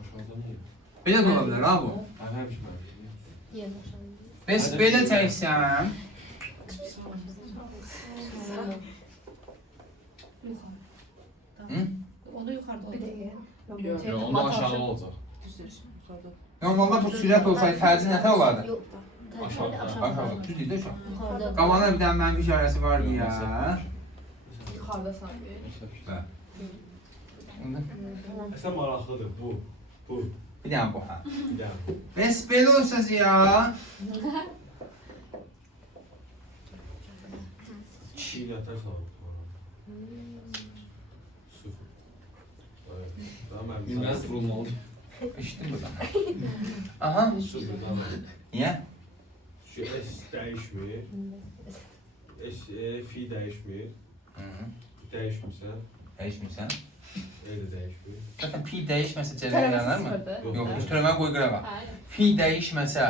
Aşağıda niyə? Belə də ola bilər ha bu. Hə, həmişə mən. Bəs belə çəksəm, O da yukarıda oldu. Yox, onda aşağı olacaq. normalda bu sürət olsaydı tərcih nətə olardı? Aşağıda. Aşağı, düz deyil də uşaq. Qabağına bir dənə mənfi işarəsi vardı ya. Yuxarıda sabit. Bəli. Onda Əslən maraqlıdır bu. Bu. bir dənə bu hə. Bir dənə. Bəs belə olsa ya, Kişi yataq salıb. Sıfır. Evet. Daha mən Bilməz vurulmalı. eşitdin buradan. Aha, Sıfır daha mən. niyə? Şu S dəyişmir. Fi dəyişmir. Dəyişmirsə, Dəyişmirsən. E də dəyişmir. Zaten pi dəyişməsə cərəyan yaranar mı? Yox, biz törəmə qoy qırağa. Fi dəyişməsə,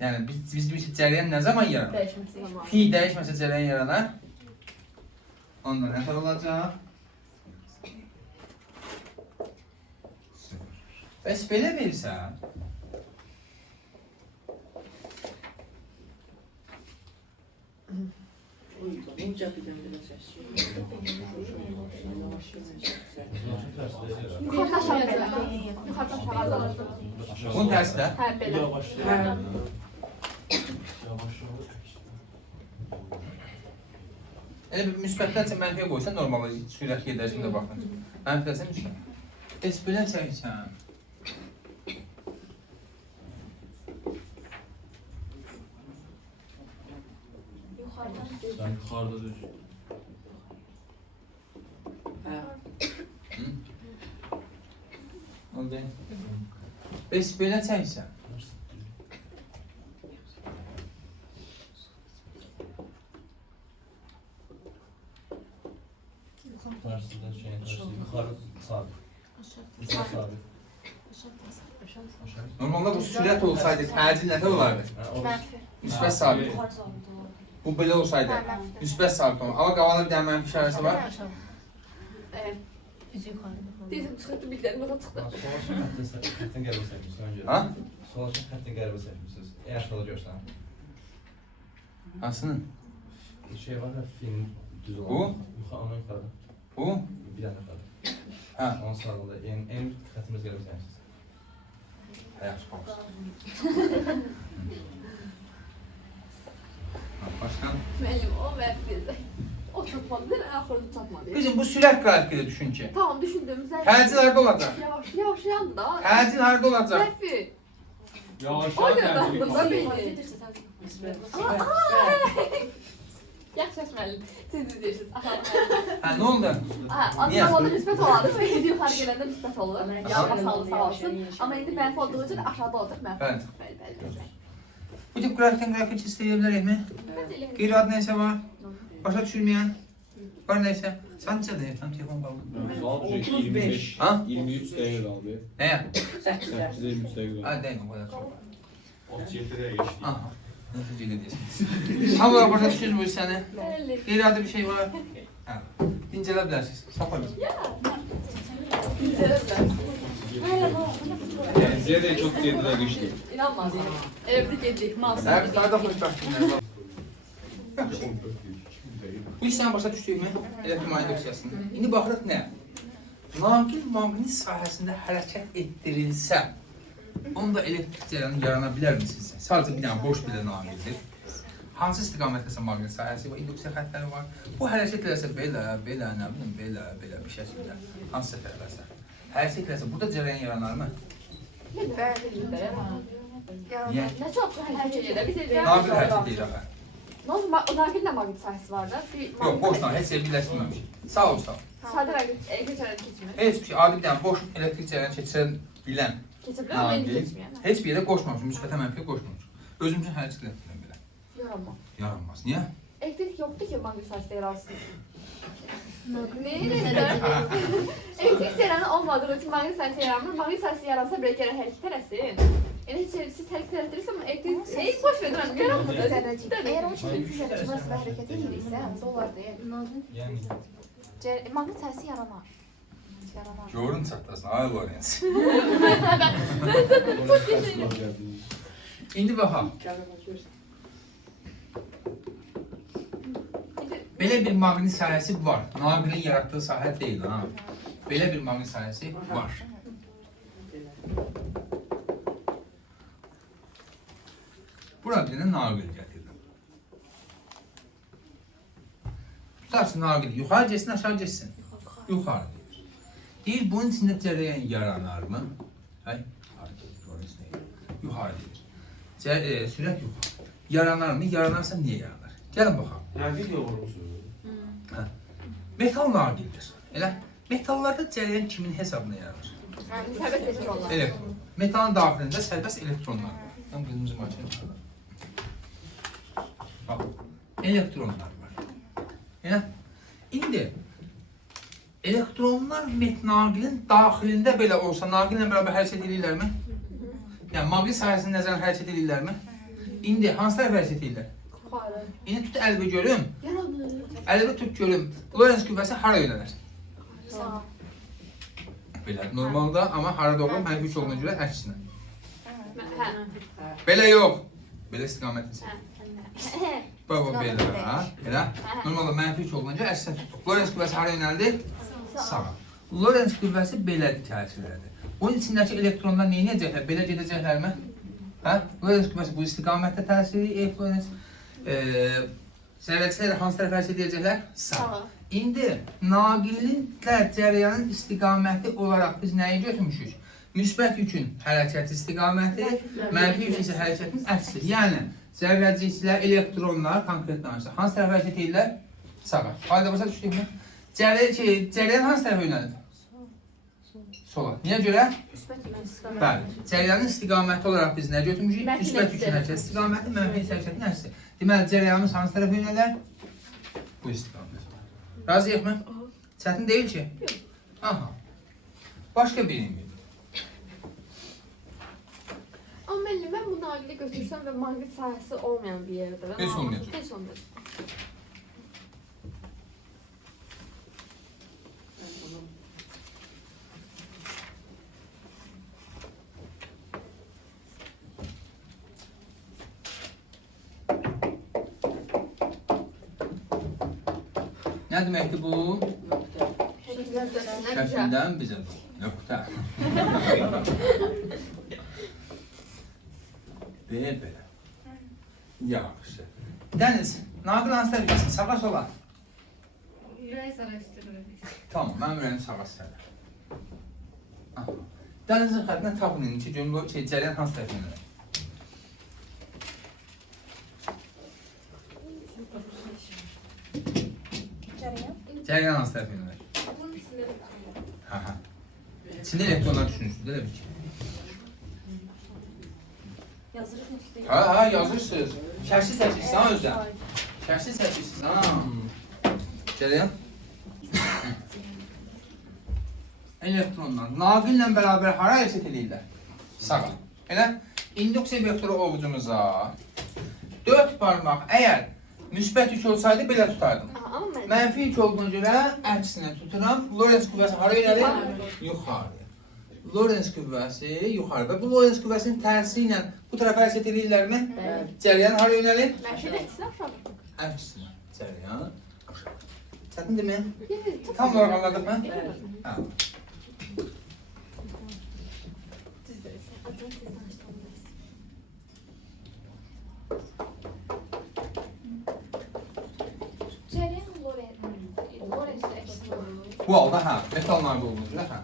yəni biz bir cərəyan nə zaman yaranar? Dəyişməsi zaman. Fi dəyişməsə cərəyan yaranar. Onda nə tər olacaq? Bəs belə versən, Mucak bir döndü de ses. Yuxarıda aşağı belə. Yuxarıda aşağı azalır. bunun tərsi də. Hə, belə. Elə bir müsbətlərsə mənfiyə qoysan, normal sürət gedərsən də baxın. Mənfiləsə müsbət. Bəs belə çəksən. Sən yuxarıda düz. Oldu. Bəs belə çəksən. Karşısında şeyin karşısında yukarı sabit. Yukarı sabit. Normalda bu sürət olsaydı təcil nətə olardı? Mənfi. Müsbət sabit. Bu belə olsaydı müsbət sabit olur. Amma qabağında bir dənə mənfi işarəsi var. Deyirəm, çıxırdı bilgilərim, yoxa çıxdı. Sola çək xəttin qəribə çəkmişsiniz önce. Ha? Sola çək xəttin qəribə çəkmişsiniz. Eğer sola görsən. Hansının? Şey var ya film düz olan. Bu? Onun yukarıda. Bu? Bir dənə yukarıda. Ha. Onun sağında en xəttimiz qəribə çəkmişsiniz. Yaxşı baxış. Başqa? Müəllim, o mənfidir. O çatmadı, değil mi? Axırda çatmadı. Qızım, bu sürət qrafikini düşün ki. Tamam, düşündüm. Təcil harda olacaq? Yavaş yandı da. Təcil harda olacaq? Mənfi. Yavaş O yavaş qədər təcili da qalır. beni. Yaxşı müəllim. Siz izləyirsiniz. Hə, nə oldu? Niyə? Aslında müsbət olardı. Çünki yuxarı gələndə müsbət olur. Yanma sağlı sağ olsun. Amma indi mənfi olduğu üçün aşağıda olacaq mənfi. Bəli. Bəli. Bu tip qrafikdən qrafik istəyə bilərikmi? Qeyri-adi nəsə var? Başa düşülməyən? Var nəsə? Sən necə deyir? Tam telefon bağlı. Saat 25. Ha? 23 dəqiqə qaldı. Nəyə? 8-23 dəqiqə Ha, qaldı. deyil, o qədər çox. 37 dəqiqə geçdi. Aha. Nəsə gedə deyəsən. Hamılar başa düşür bu səni? Bəli. Qeyri-adi bir şey var. Hə. Dincələ bilərsiniz. Sapa biz. Ziyade çok 7 dəqiqə geçdi. İnanmadım. Evde gedik. Masum. Səhər qıtarda xoşbəxtliklər var. Bu işdən başa düşdüyümü elektromanyetik induksiyasını. İndi baxırıq nə? Naqil maqnit sahəsində hərəkət etdirilsə, onda elektrik cərəyanı yarana bilərmi sizcə? Sadəcə bir dənə boş bir naqildir. Hansı istiqamətdəsə maqnit sahəsi və induksiya xəttləri var? Bu hərəkət eləsə belə, nə bilim, belə bir şəkildə. Hansısa tərəfəsə. Hərəkət eləsə, burada cərəyan yaranarmı? Bəli. Niyə? Ne çok hərəkət edir. Biz Naqil hərəkət deyir axı. Ne oldu? Naqillə maqnit sahəsi var da. Yox, boşdan, heç yer birləşdirməmiş. Sağ ol, sağ ol. Sadə elektrik cərəyanı keçmir. Heç bir şey, adi bir dənə boş elektrik cərəyanı keçirən bilən Keçə bilər, amma indi naqil keçməyən. heç bir yerə qoşmamışım, müsbətə mənfiyə qoşmamışım. Özüm üçün hərəkət etmirəm belə. Yaranma. Yaranmaz. Niyə? Elektrik yoxdur ki, maqnit sahəsi yaransın. Elektrik cərəyanı olmadığı üçün maqnit sahəsi yaranmır. Maqnit sahəsi yaransa belə gərək hərəkət eləsin. Yəni heç siz hərəkət etdirirsə, amma elektrik boş verin, yaranmır. Zərrəcik. Əgər o şəkildə güzəltmə və hərəkət edirsə, onda olar deyil. Yəni Maqnit sahəsi yaranar. Yaranar. Görün çatlasın, ay Lorenz. İndi baxaq. Belə bir maqnit sahəsi var. Naqilin yaratdığı sahə deyil, ha. Belə bir maqnit sahəsi var. Bura bir dənə naqil gətirdim. Tutarsın naqil yuxarı geçsin, aşağı geçsin. Yuxarı deyir. Deyir, bunun içində cərəyan yaranar mı? Hay, yuxarı deyir. Sürət yuxarı. Yaranar mı? Yaranarsa niyə yaranar? Gəlin baxaq. Yəni video vurmuşsunuz. Metal naqildir. Elə metallarda cərəyan kimin hesabına yaranır? Səbət elektronlar. Elektron. Metalın daxilində sərbəst elektronlar var. Tam qırmızı maşın var. Bax, elektronlar var. Elə indi elektronlar naqilin daxilində belə olsa, naqillə bərabər hərəkət edirlərmi? Yəni maqnit sahəsinin nəzərən hərəkət edirlərmi? İndi hansı tərəf hərəkət edirlər? İndi tut əlbi görüm. Əlbi tut görüm. Lorenz kütləsi hara yönələr? Sağa. Belə normalda, amma hara doğru mənfi 3 olduğuna görə əksinə. Hə. Belə yox. Belə istiqamətlisin. Baba belə, ha? Elə. Normalda mənfi 3 olduğuna görə əksinə tutduq. Lorenz kütləsi hara yönəldi? Sağa. Lorenz kütləsi belədir təsirlədir. Bunun içindəki elektronlar nə edəcəklər? Belə gedəcəklərmi? Hə? Lorenz kütləsi bu istiqamətdə təsiri, Lorenz zərrəciklər hansı tərəf hərəkət edəcəklər? Sağa. İndi naqilliklə cərəyanın istiqaməti olaraq biz nəyi götürmüşük? Müsbət yükün hərəkət istiqaməti, mənfi yük isə hərəkətin əksi. Yəni zərrəciklər, elektronlar konkret danışsa hansı tərəf hərəkət edirlər? Sağa. Ayda başa düşdükmü? Cərəyan hansı tərəfə yönəlir? Sola. Niyə görə? Bəli. Cərəyanın istiqaməti olaraq biz nə götürmüşük? Müsbət yükün hərəkət istiqaməti, mənfi yük hərəkətin əksi. Deməli, cərəyanımız hansı tərəfə yönələr? Bu istiqamət. Razıyıq mı? Çətin deyil ki? Aha. Başqa birini. Amma mən bu naqili götürsəm və maqnit sahəsi olmayan bir yerdə. Heç olmayacaq. Heç olmayacaq. Nə deməkdir bu? Şəkildən bizə bu. Nöqtə. Belə. Yaxşı. Dəniz, naqil hansı tərəfə getsin? Sağa sola. Ürək araşdırırıq. Tamam, mən ürəyini sağa istədim. Dənizin xəttinə tapın indi ki, görün bu cərəyan hansı tərəfə yönəlir? Cərəyan hansı tərəfə yönəlir? Hə. İçində elektronlar düşünürsünüz, elə bir ki. Hə, yazırsınız. Şərsi seçirsiniz ha özdən. Şərsi seçirsiniz ha. Cərəyan. Elektronlar naqillə bərabər hara hərəkət edirlər? Sağa. Elə? İnduksiya vektoru ovucumuza 4 parmaq əgər müsbət yük olsaydı belə tutardım. Mənfi yük olduğuna görə əksinə tuturam. Lorenz qüvvəsi hara yönəlir? Yuxarı. Lorenz qüvvəsi yuxarı. Və bu Lorenz qüvvəsinin təsiri ilə bu tərəfə hərəkət edirlərmi? Cərəyan hara yönəlir? Əksinə. Cərəyan aşağı. Çətindir mi? Tam olaraq anladıq mı? Hə. Bu halda hə, metal naqil olunur, hə.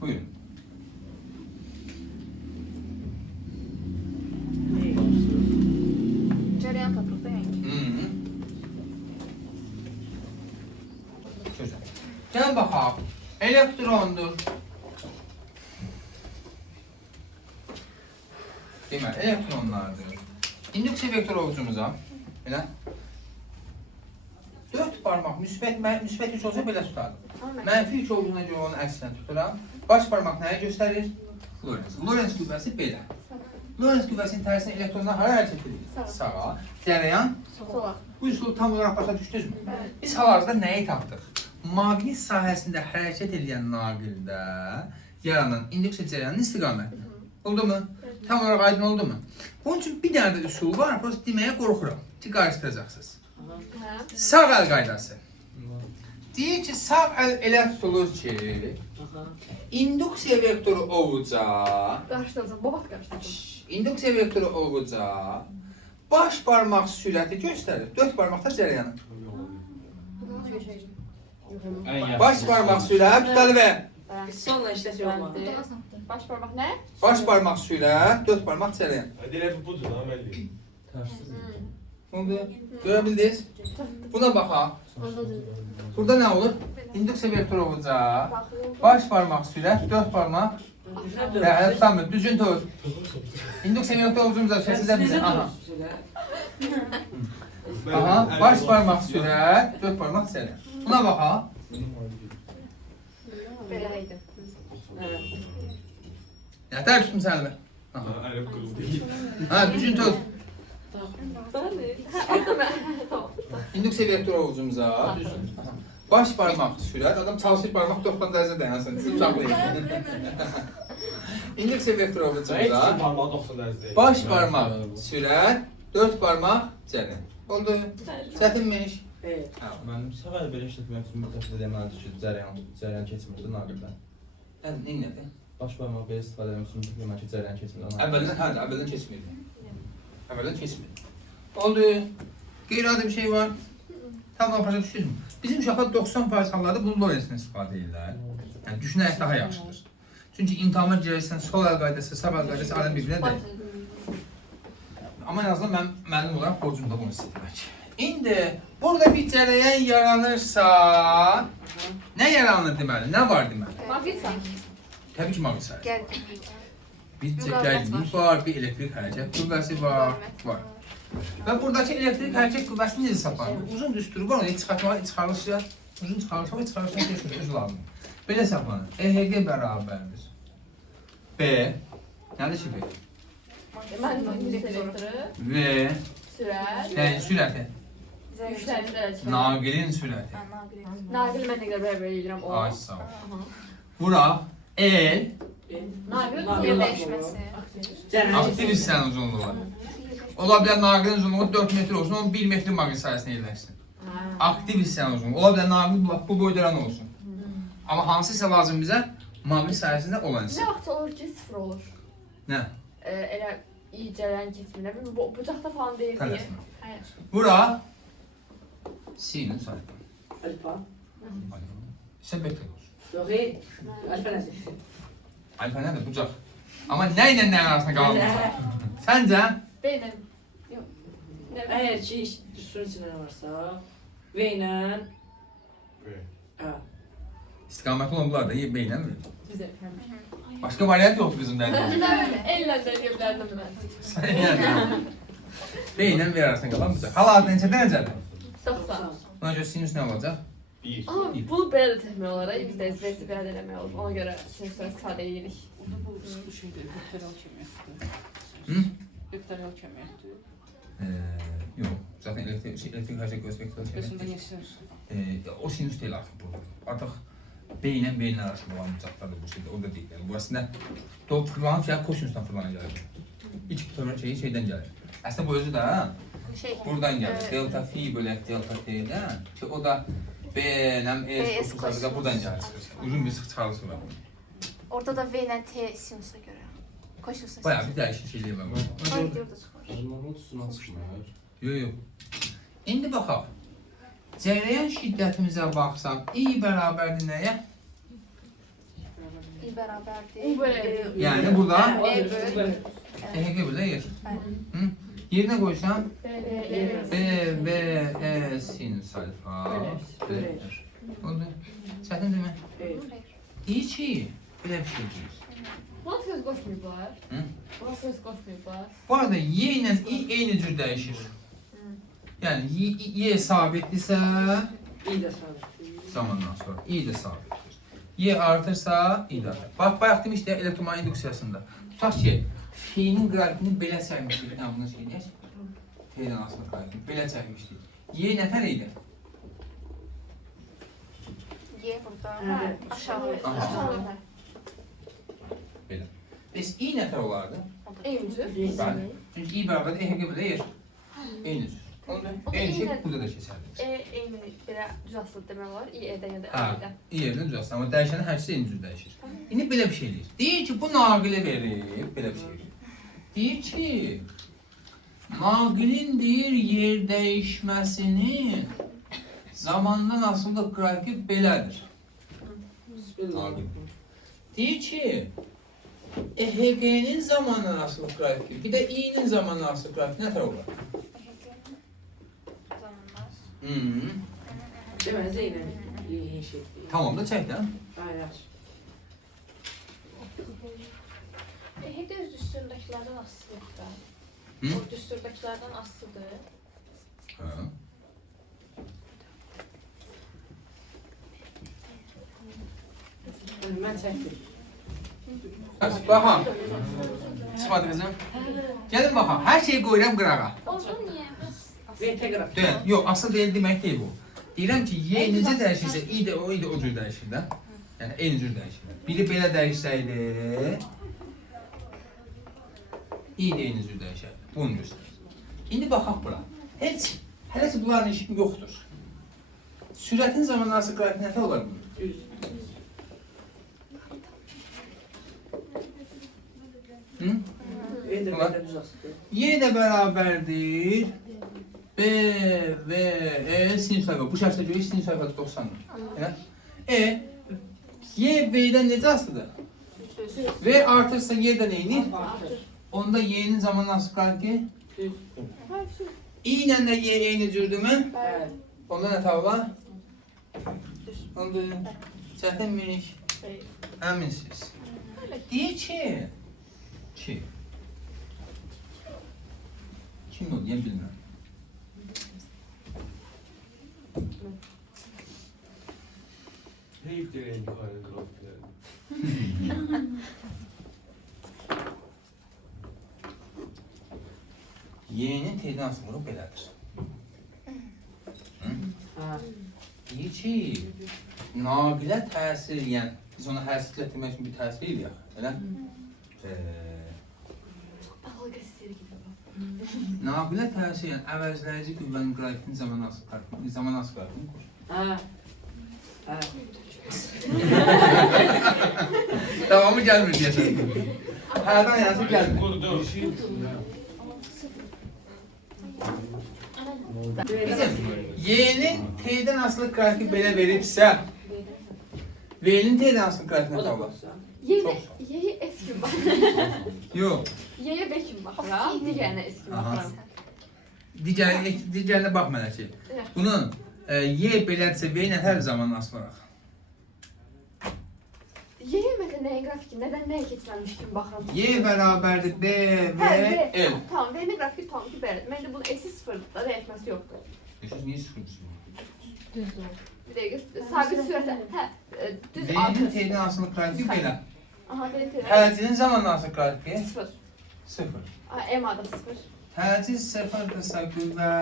Buyurun. Gözəl. Gəlin baxaq. Elektrondur. Deməli, elektronlardır. İnduksiya vektor ovucumuza, elə 4 barmaq müsbət 3 olsa belə tutardım. Mənfi 3 olduğuna görə onun əksini tuturam. Baş barmaq nəyə göstərir? Lorentz. Lorentz qüvvəsi belə. Lorentz qüvvəsinin tərsinə elektronlar hara hərəkət edir? Sağa. Cərəyan? Sola. Bu üsulu tam olaraq başa düşdünüzmü? Biz hal-hazırda nəyi tapdıq? Maqnit sahəsində hərəkət edən naqildə yaranan induksiya cərəyanının istiqaməti. Oldu mu? Tam olaraq aydın oldu mu? Bunun üçün bir dənə də üsul var, prosta deməyə qorxuram ki, qarışdıracaqsınız. Sağ əl qaydası. Deyir ki, sağ əl elə tutulur ki, induksiya vektoru ovuca, Qarşılayacağım, babat qarşılayacağım. induksiya vektoru ovuca baş barmaq sürəti göstərir. 4 barmaqda cərəyanı. Baş barmaq sürət tutalı və Sonra işletiyor ama. Baş parmak nə? baş barmaq sürət, 4 barmaq cərəyan. Elə bu budur, ha, mən deyim. Oldu. Görə bildiniz? Buna baxaq. Burada nə olur? İnduksiya vektoru ovuca baş barmaq sürət, 4 barmaq Hə, tutamır, düzgün tut. İnduksiya vektoru ovucumuza şəkildə bizə. Aha. Aha, baş barmaq sürət, 4 barmaq cərəyan. Buna baxaq. Belə idi. Evet. Yətər tutun sənə. Aha. Əlim qılıb deyil. Ha, düzgün tut. Tamam. İnduksiya vektoru ovucumuza düzgün. Aha. Baş barmaq sürət, adam çalışır barmaq 90 dərəcə dayansın. Siz uçaqlayın. İnduksiya vektoru Heç ovucumuza kim parmağı 90 dərəcə deyil. baş barmaq sürət, 4 barmaq cərəyan. Oldu. Çətinmiş. Evet. Mənim sağ əl belə işlətmək üçün bu təfsilə deməlidir ki, cərəyan keçmirdi naqildən. Neynədir? Baş barmaq belə istifadə etmək üçün deməli ki, cərəyan keçmirdi. Əvvəldən keçmirdi. Əvvəldən keçmirdi. Oldu. Qeyri-adi bir şey var. Tamam, başa düşdünüz mü? Bizim uşaqlar 90% hallarda bunu Lorentz-dən istifadə edirlər. Yəni, düşünərək daha yaxşıdır. Çünki imtahana girərsən, sol əl qaydası, sağ əl qaydası alın bir-birinə deyil. Amma en azından mənim olaraq borcumda bunu istəyirmək. İndi, burada bir cərəyan yaranırsa, nə yaranır deməli, nə var deməli? Maqnitsa. Təbii ki, maqnit sahəsi. Gəl. Bir gərginlik var, bir elektrik hərəkət qüvvəsi var. Və buradakı elektrik hərəkət qüvvəsini necə hesablanır? Uzun düsturu var, onu çıxarılışa, uzun çıxarılışa geçmiş lazım. Belə hesablanır. EHG bərabərdir. B, nədir ki B? V, yəni sürəti. Yüksələn dərəcə. Naqilin sürəti. Naqil mən nə qədər bərabər edirəm o. Ay, sağ ol. Bura, el, Naqil Yer dəyişməsi. aktiv hissənin uzunluğu var. Ola bilər naqilin uzunluğu 4 metr olsun, onun 1 metr maqnit sahəsində yerləşsin. Aktiv hissənin uzunluğu. Ola bilər naqil bu boyda olsun. Amma hansısa lazım bizə? Maqnit sahəsində olan hissə. Nə vaxt olur ki, 0 olur? Nə? Elə iyi cərəyan keçmirlər. Bucaqda falan deyil deyə. Tələsmə. Bura sinus alfa. Alfa. İşte bekle olsun. Yok iyi. Alfa nasıl? Alfa nədir? Bucaq. Amma nə ilə nə arasında qalmır? Səncə? Beynən. Eğer ki düşsün içinde varsa V ile A. İstiqamətli olan bunlar da B ilə mi? Bizə. Başqa variant yoxdur bizim dərdimizdə. Ellə də deyə bilərdim mən. Sən yəni. B ilə B arasında qalan bucaq. Hal-hazırda neçədə necədir? 90. Ona görə sinus nə olacaq? 1. Amma bunu belə də təxmin olaraq %100 versi belə də eləmək olur. Ona görə sinusları istifadə edirik. Bu şeydir, vektoral köməkdir. Hı? Vektoral köməkdir. Yox. Zaten elektrik hərəkət göstərək Gözündə köməkdir. ne sinus? O sinus deyil artıq bu. Artıq B ilə B ilə arasında olan bucaqlardır bu şeydə. O da deyil. Yəni bu əslində fırlanan şey kosinusdan fırlanan gəlir. İlk fırlanan şeydən gəlir. Əslində bu özü də buradan gəlir. Delta phi bölək delta t-də ki o da B ilə E kosinusları da buradan gəlir. Uzun bir sıx çıxarılışı var. Orada da V ilə T sinusa görə. Koşulsun. Bayağı bir dəyişik şeylik var. Orada çıxır. Normal tutsun çıxmır. Yox. İndi baxaq. Cərəyan şiddətimizə baxsaq, I bərabərdir nəyə? İ bərabərdir. Bu belə. Yəni burada E böl. EHG burada yer. Hı? Yerinə qoysam B, V, E sinus alfa. Oldu. Çətin demə. Evet. Deyir ki, belə bir şey deyir. Buna söz qoşmayıblar. Hı? Buna söz qoşmayıblar. Bu arada y ilə i eyni cür dəyişir. Yəni y sabitdirsə, İyi de sabit. zamandan sonra i də sabitdir. Y artırsa, i də artır. Bax, bayaq demişdik elektromanyetik induksiyasında. Tutaq ki, f-nin qrafikini belə çəkmişdik. Yəni bunu söyləyək. T-dən asılı qrafikini belə çəkmişdik. Y nətər idi? Y burada. Evet. Aşağı. Aha. Aşağı. Belə. Bəs i nətər olardı? Eyni cür. Bəli. Çünki i bərabər ehq belə yer. Eyni cür. Eyni şey burada da keçərli. Eyni belə düz asılı demək olar. İ-dən ya da Hə, i-dən. i yerində düzəlsin. Amma dəyişənin hər şey eyni cür dəyişir. İndi belə bir şey deyir. Deyir ki, bu naqili verir. Belə bir şey verir. Deyir ki, naqilin deyir yer dəyişməsinin zamandan asılı qrafiki belədir. Naqil. Deyir ki, EHG-nin zamandan asılı qrafiki, bir də i-nin zamandan asılı qrafiki nətər olur? Zamanlar. Hı. Demez Zeynep. İyi şey. Tamam da çək də. Hayır. Hep de düsturdakilerden asılıdır da. Hı? O düsturdakilerden asılıdır. Hə. Ben çektim. Baxam. Çıxmadı qızım. Gəlin baxam. Hər şeyi qoyuram qırağa. Orada niye? Vertegraf. Deyil, yox, asıl deyil demək deyil bu. Deyirəm ki, y necə dəyişirsə, i də o cür dəyişir də. Yəni eyni cür dəyişir. Biri belə dəyişsəydi, i də eyni cür dəyişərdi. Bunu göstərir. İndi baxaq bura. Heç hələ ki bunların işi yoxdur. Sürətin zamanlarsa qrafik nətər olar bunun? Düz. Hı? Vertegraf Ulan. düz astı. Y də bərabərdir. B, V, E, sinif sayfa. Bu şəxsdə görək sinif sayfası 90-dır. Elə? Y, V-dən necə asılıdır? V artırsa Y də neyini? Artır. Onda Y'nin zamanı asıl qrafiki. Düz. I ilə də Y eyni cürdürmü? Evet. Onda nə tavla? Onda çətinmiş. Əminsiz. Deyir ki, kim o deyəm bilmirəm. Heyif de renk halinde grafiklerini. Y'nin T'dən asılığı belədir. Ha. Deyir ki, naqilə təsir eləyən, biz ona hərsiklə etmək üçün bir təsir eləyək, elə? Ağıl qəsəri gibi. Naqilə təsir eləyən əvəzləyici qüvvənin qrafikinin zaman asılı qrafikini qoş. Ha. Ha. Davamı gəlmir deyəsən. Hərdən yazıb gəlmir. Kurdu. Bizim Y'nin T'dən asılı qrafik belə veribsə, V'nin T'dən asılı qrafik O nə da tavla? olsa. Y'ye eski bak. Yox. Y'ye bekim baxıram. Digərinə eski Aha. baxıram. Digərinə bax mənə ki. Bunun Y belədirsə V nətər zaman asılaraq? Y'ye məsələn nəyin qrafiki, nədən nəyə keçirəlmiş kimi baxıram. Y bərabərdir B, V, V. L. Tamam, V'nin qrafiki tamam ki belədir. Məndə bunun eksi sıfırdır da, dəyişməsi yoxdur. Düşünün, niyə sıxırsın? Bir dəqiqə, sabit sürətlə, düz V'nin artır. T'dən asılı qrafiki belə. Aha, belə təyir. Hərcinin zamanı asılı qrafiki Sıfır. 0. M adım sıfır. Hərci 0'dırsa qüvvə,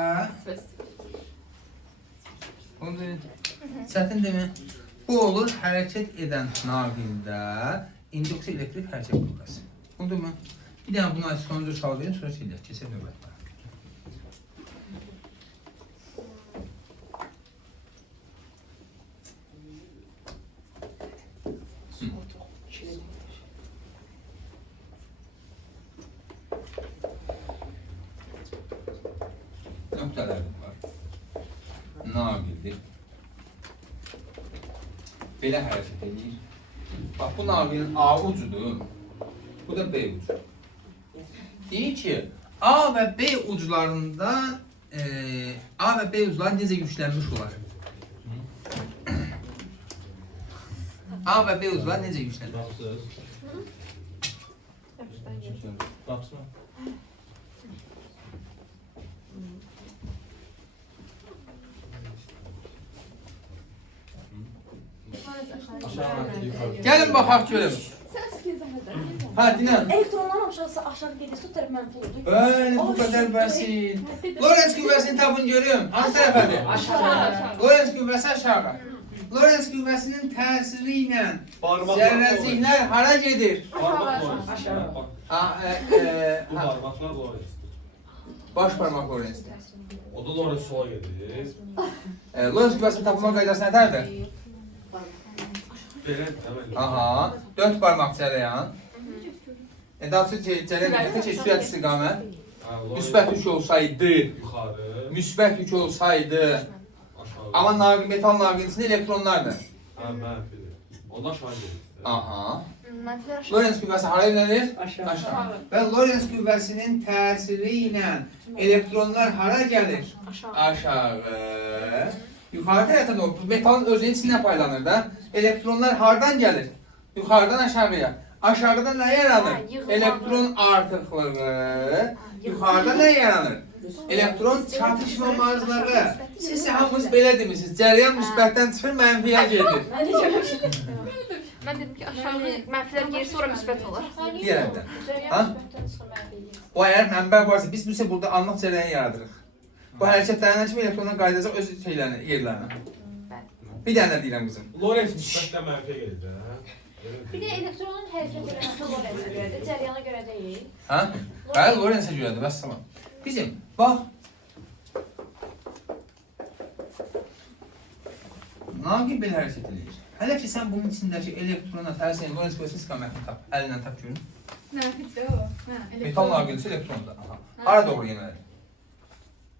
Sıfır. onu çətin demə. Bu olur hərəkət edən naqildə induksiya elektrik hərəkət qüvvəsi. Bunu mu? Bir dənə buna sonuncu sual verin, sonra şey eləyək, keçək növbətə. Nöqtələr var. Naqildir. Belə hərəkət edir. Bax, bu naqilin A ucudur. Bu da B ucu. Deyir ki, A və B uclarında A və B ucları necə yüklənmiş olar? A və B uzvları necə yüklənir? Tapsız. Tapsız mı? Aşağı yukarı. Gəlin baxaq görüm. Hə, dinən. Elektronların aşağı gedirsə o tərəf mənfi olur. Bəli, bu qədər bəsit. Lorentz qüvvəsini tapın görüm. Hansı tərəfədir? Aşağı. Lorentz qüvvəsi aşağı. Lorentz qüvvəsinin təsiri ilə zərrəciklər hara gedir? Aşağı. Bak, bu Ha, parmaklar Lorentz. baş barmaq Lorenzdir. O da Lorentz sola gedir. Lorentz qüvvəsinin tapılma qaydası nədədir? Belə deməli. Aha, 4 barmaq cərəyan. Daha çox cərəyan ümumiyyətlə ki, sürət istiqamət. Müsbət yük olsaydı, Yuxarı, müsbət yük olsaydı, aşağı. amma metal naqilçinin elektronlardır. Hə, mənfidir. Ondan aşağı gedir. Aha. Mənfilər aşağı. Lorentz qüvvəsi hara yönəlir? Aşağı. Aşağı. Və Lorentz qüvvəsinin təsiri ilə elektronlar hara gəlir? Aşağı. Aşağı. Yuxarı tərəfdən o metalın özünün içindən paylanır da. Elektronlar hardan gəlir? Yuxarıdan aşağıya. Aşağıda nə yaranır? Ha, yığılanır. Elektron artıqlığı. Yuxarıda nə yaranır? Elektron çatışmamazlığı. Siz hamınız belə demirsiniz. Cərəyan müsbətdən çıxır, mənfiyə gedir. Mən dedim ki, aşağı mənfilər gelir, sonra müsbət olur. Deyərəm də. Ha? O əgər mənbə varsa, biz isə burada anlıq cərəyan yaradırıq. Bu hərəkətlərindən kimi elektronlar qaydacaq öz şeylərini, yerlərini. Bir dənə deyirəm qızım. Lorentz müsbətdən mənfiyə gedir, hə? Bir də elektronun hərəkət eləməsi Lorentz-ə görədir, cərəyana görə deyil. Hə? Bəli, Lorentz-ə görədir, vəssalam. Bizim, bax. Naqib belə hərəkət edir. Hələ ki, sən bunun içindəki elektrona təsirin Lorentz qüvvəsinin istiqamətini tap. Əlindən tap görün. Mənfidir o. Hə, Metal naqilçisi elektronda. Aha. Hara doğru yönəlir?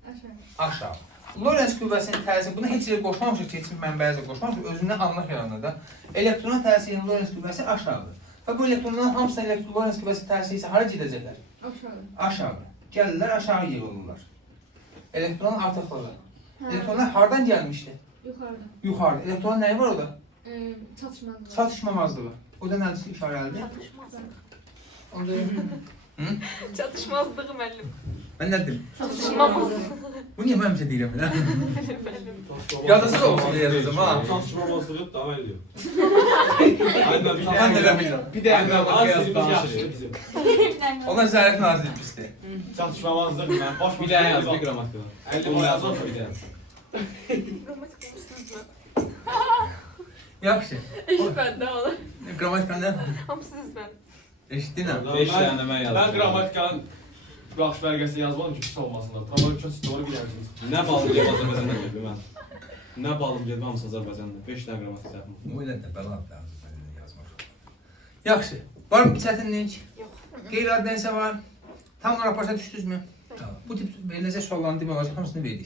Aşağı. Aşağı. Lorentz qüvvəsinin təsiri, buna heç yerə qoşmamışıq ki, heç bir mənbəyə də qoşmamışıq, özündən anlıq yaranır da. Elektrona təsirin Lorentz qüvvəsi aşağıdır. Və bu elektronların hamısına Lorentz qüvvəsi təsiri isə hara gedəcəklər? Aşağı. Aşağı. Gəlirlər, aşağı yığılırlar. Elektronun artıqlığı. Elektronlar hardan gəlmişdi? Yuxarıda. Yuxarıda. Elektronun nəyi var orada? Çatışmazlığı. Çatışmamazlığı. O da nədir işarəlidir? Onda Çatışmazlığı müəllim. mən nə dedim? Çatışmazlığı. Bu niyə mən bir şey deyirəm belə? Yazısı da olsun deyə yazdım ha. Çatışmamazlığı davam ediyor. Mən də bilmirəm. Bir də əvvəl Az bakıyaz dilimiz danışırıq. yaxşıdır bizim. Onlar zərif nazir pisdir. Çatışmamazlık mən. Baş Bir dənə yaz, bir qrammatika. 50 Onu yazın yazın. bir dənə. Yaxşı. Bəndə olur. Qrammatikanı Hamısı sizdən. eşitdin ha? 5 dənə mən yazdım. Ben qrammatikanın yaxşı bəlgəsi yazmadım ki, pis olmasınlar. Tamam, çox doğru gidersiniz. Nə balım gedib Azərbaycanda gedib mən. Nə balım gedib hamısı Azərbaycanda. 5 dənə qrammatika yazdım. O ilə də bəla yazmaq. Yaxşı. Var mı bir çətinlik? Yox. Qeyri-adi nəsə var? Tam olaraq başa düşdünüzmü? Bu tip veriləcək sualların demək olar ki, hamısını verdik.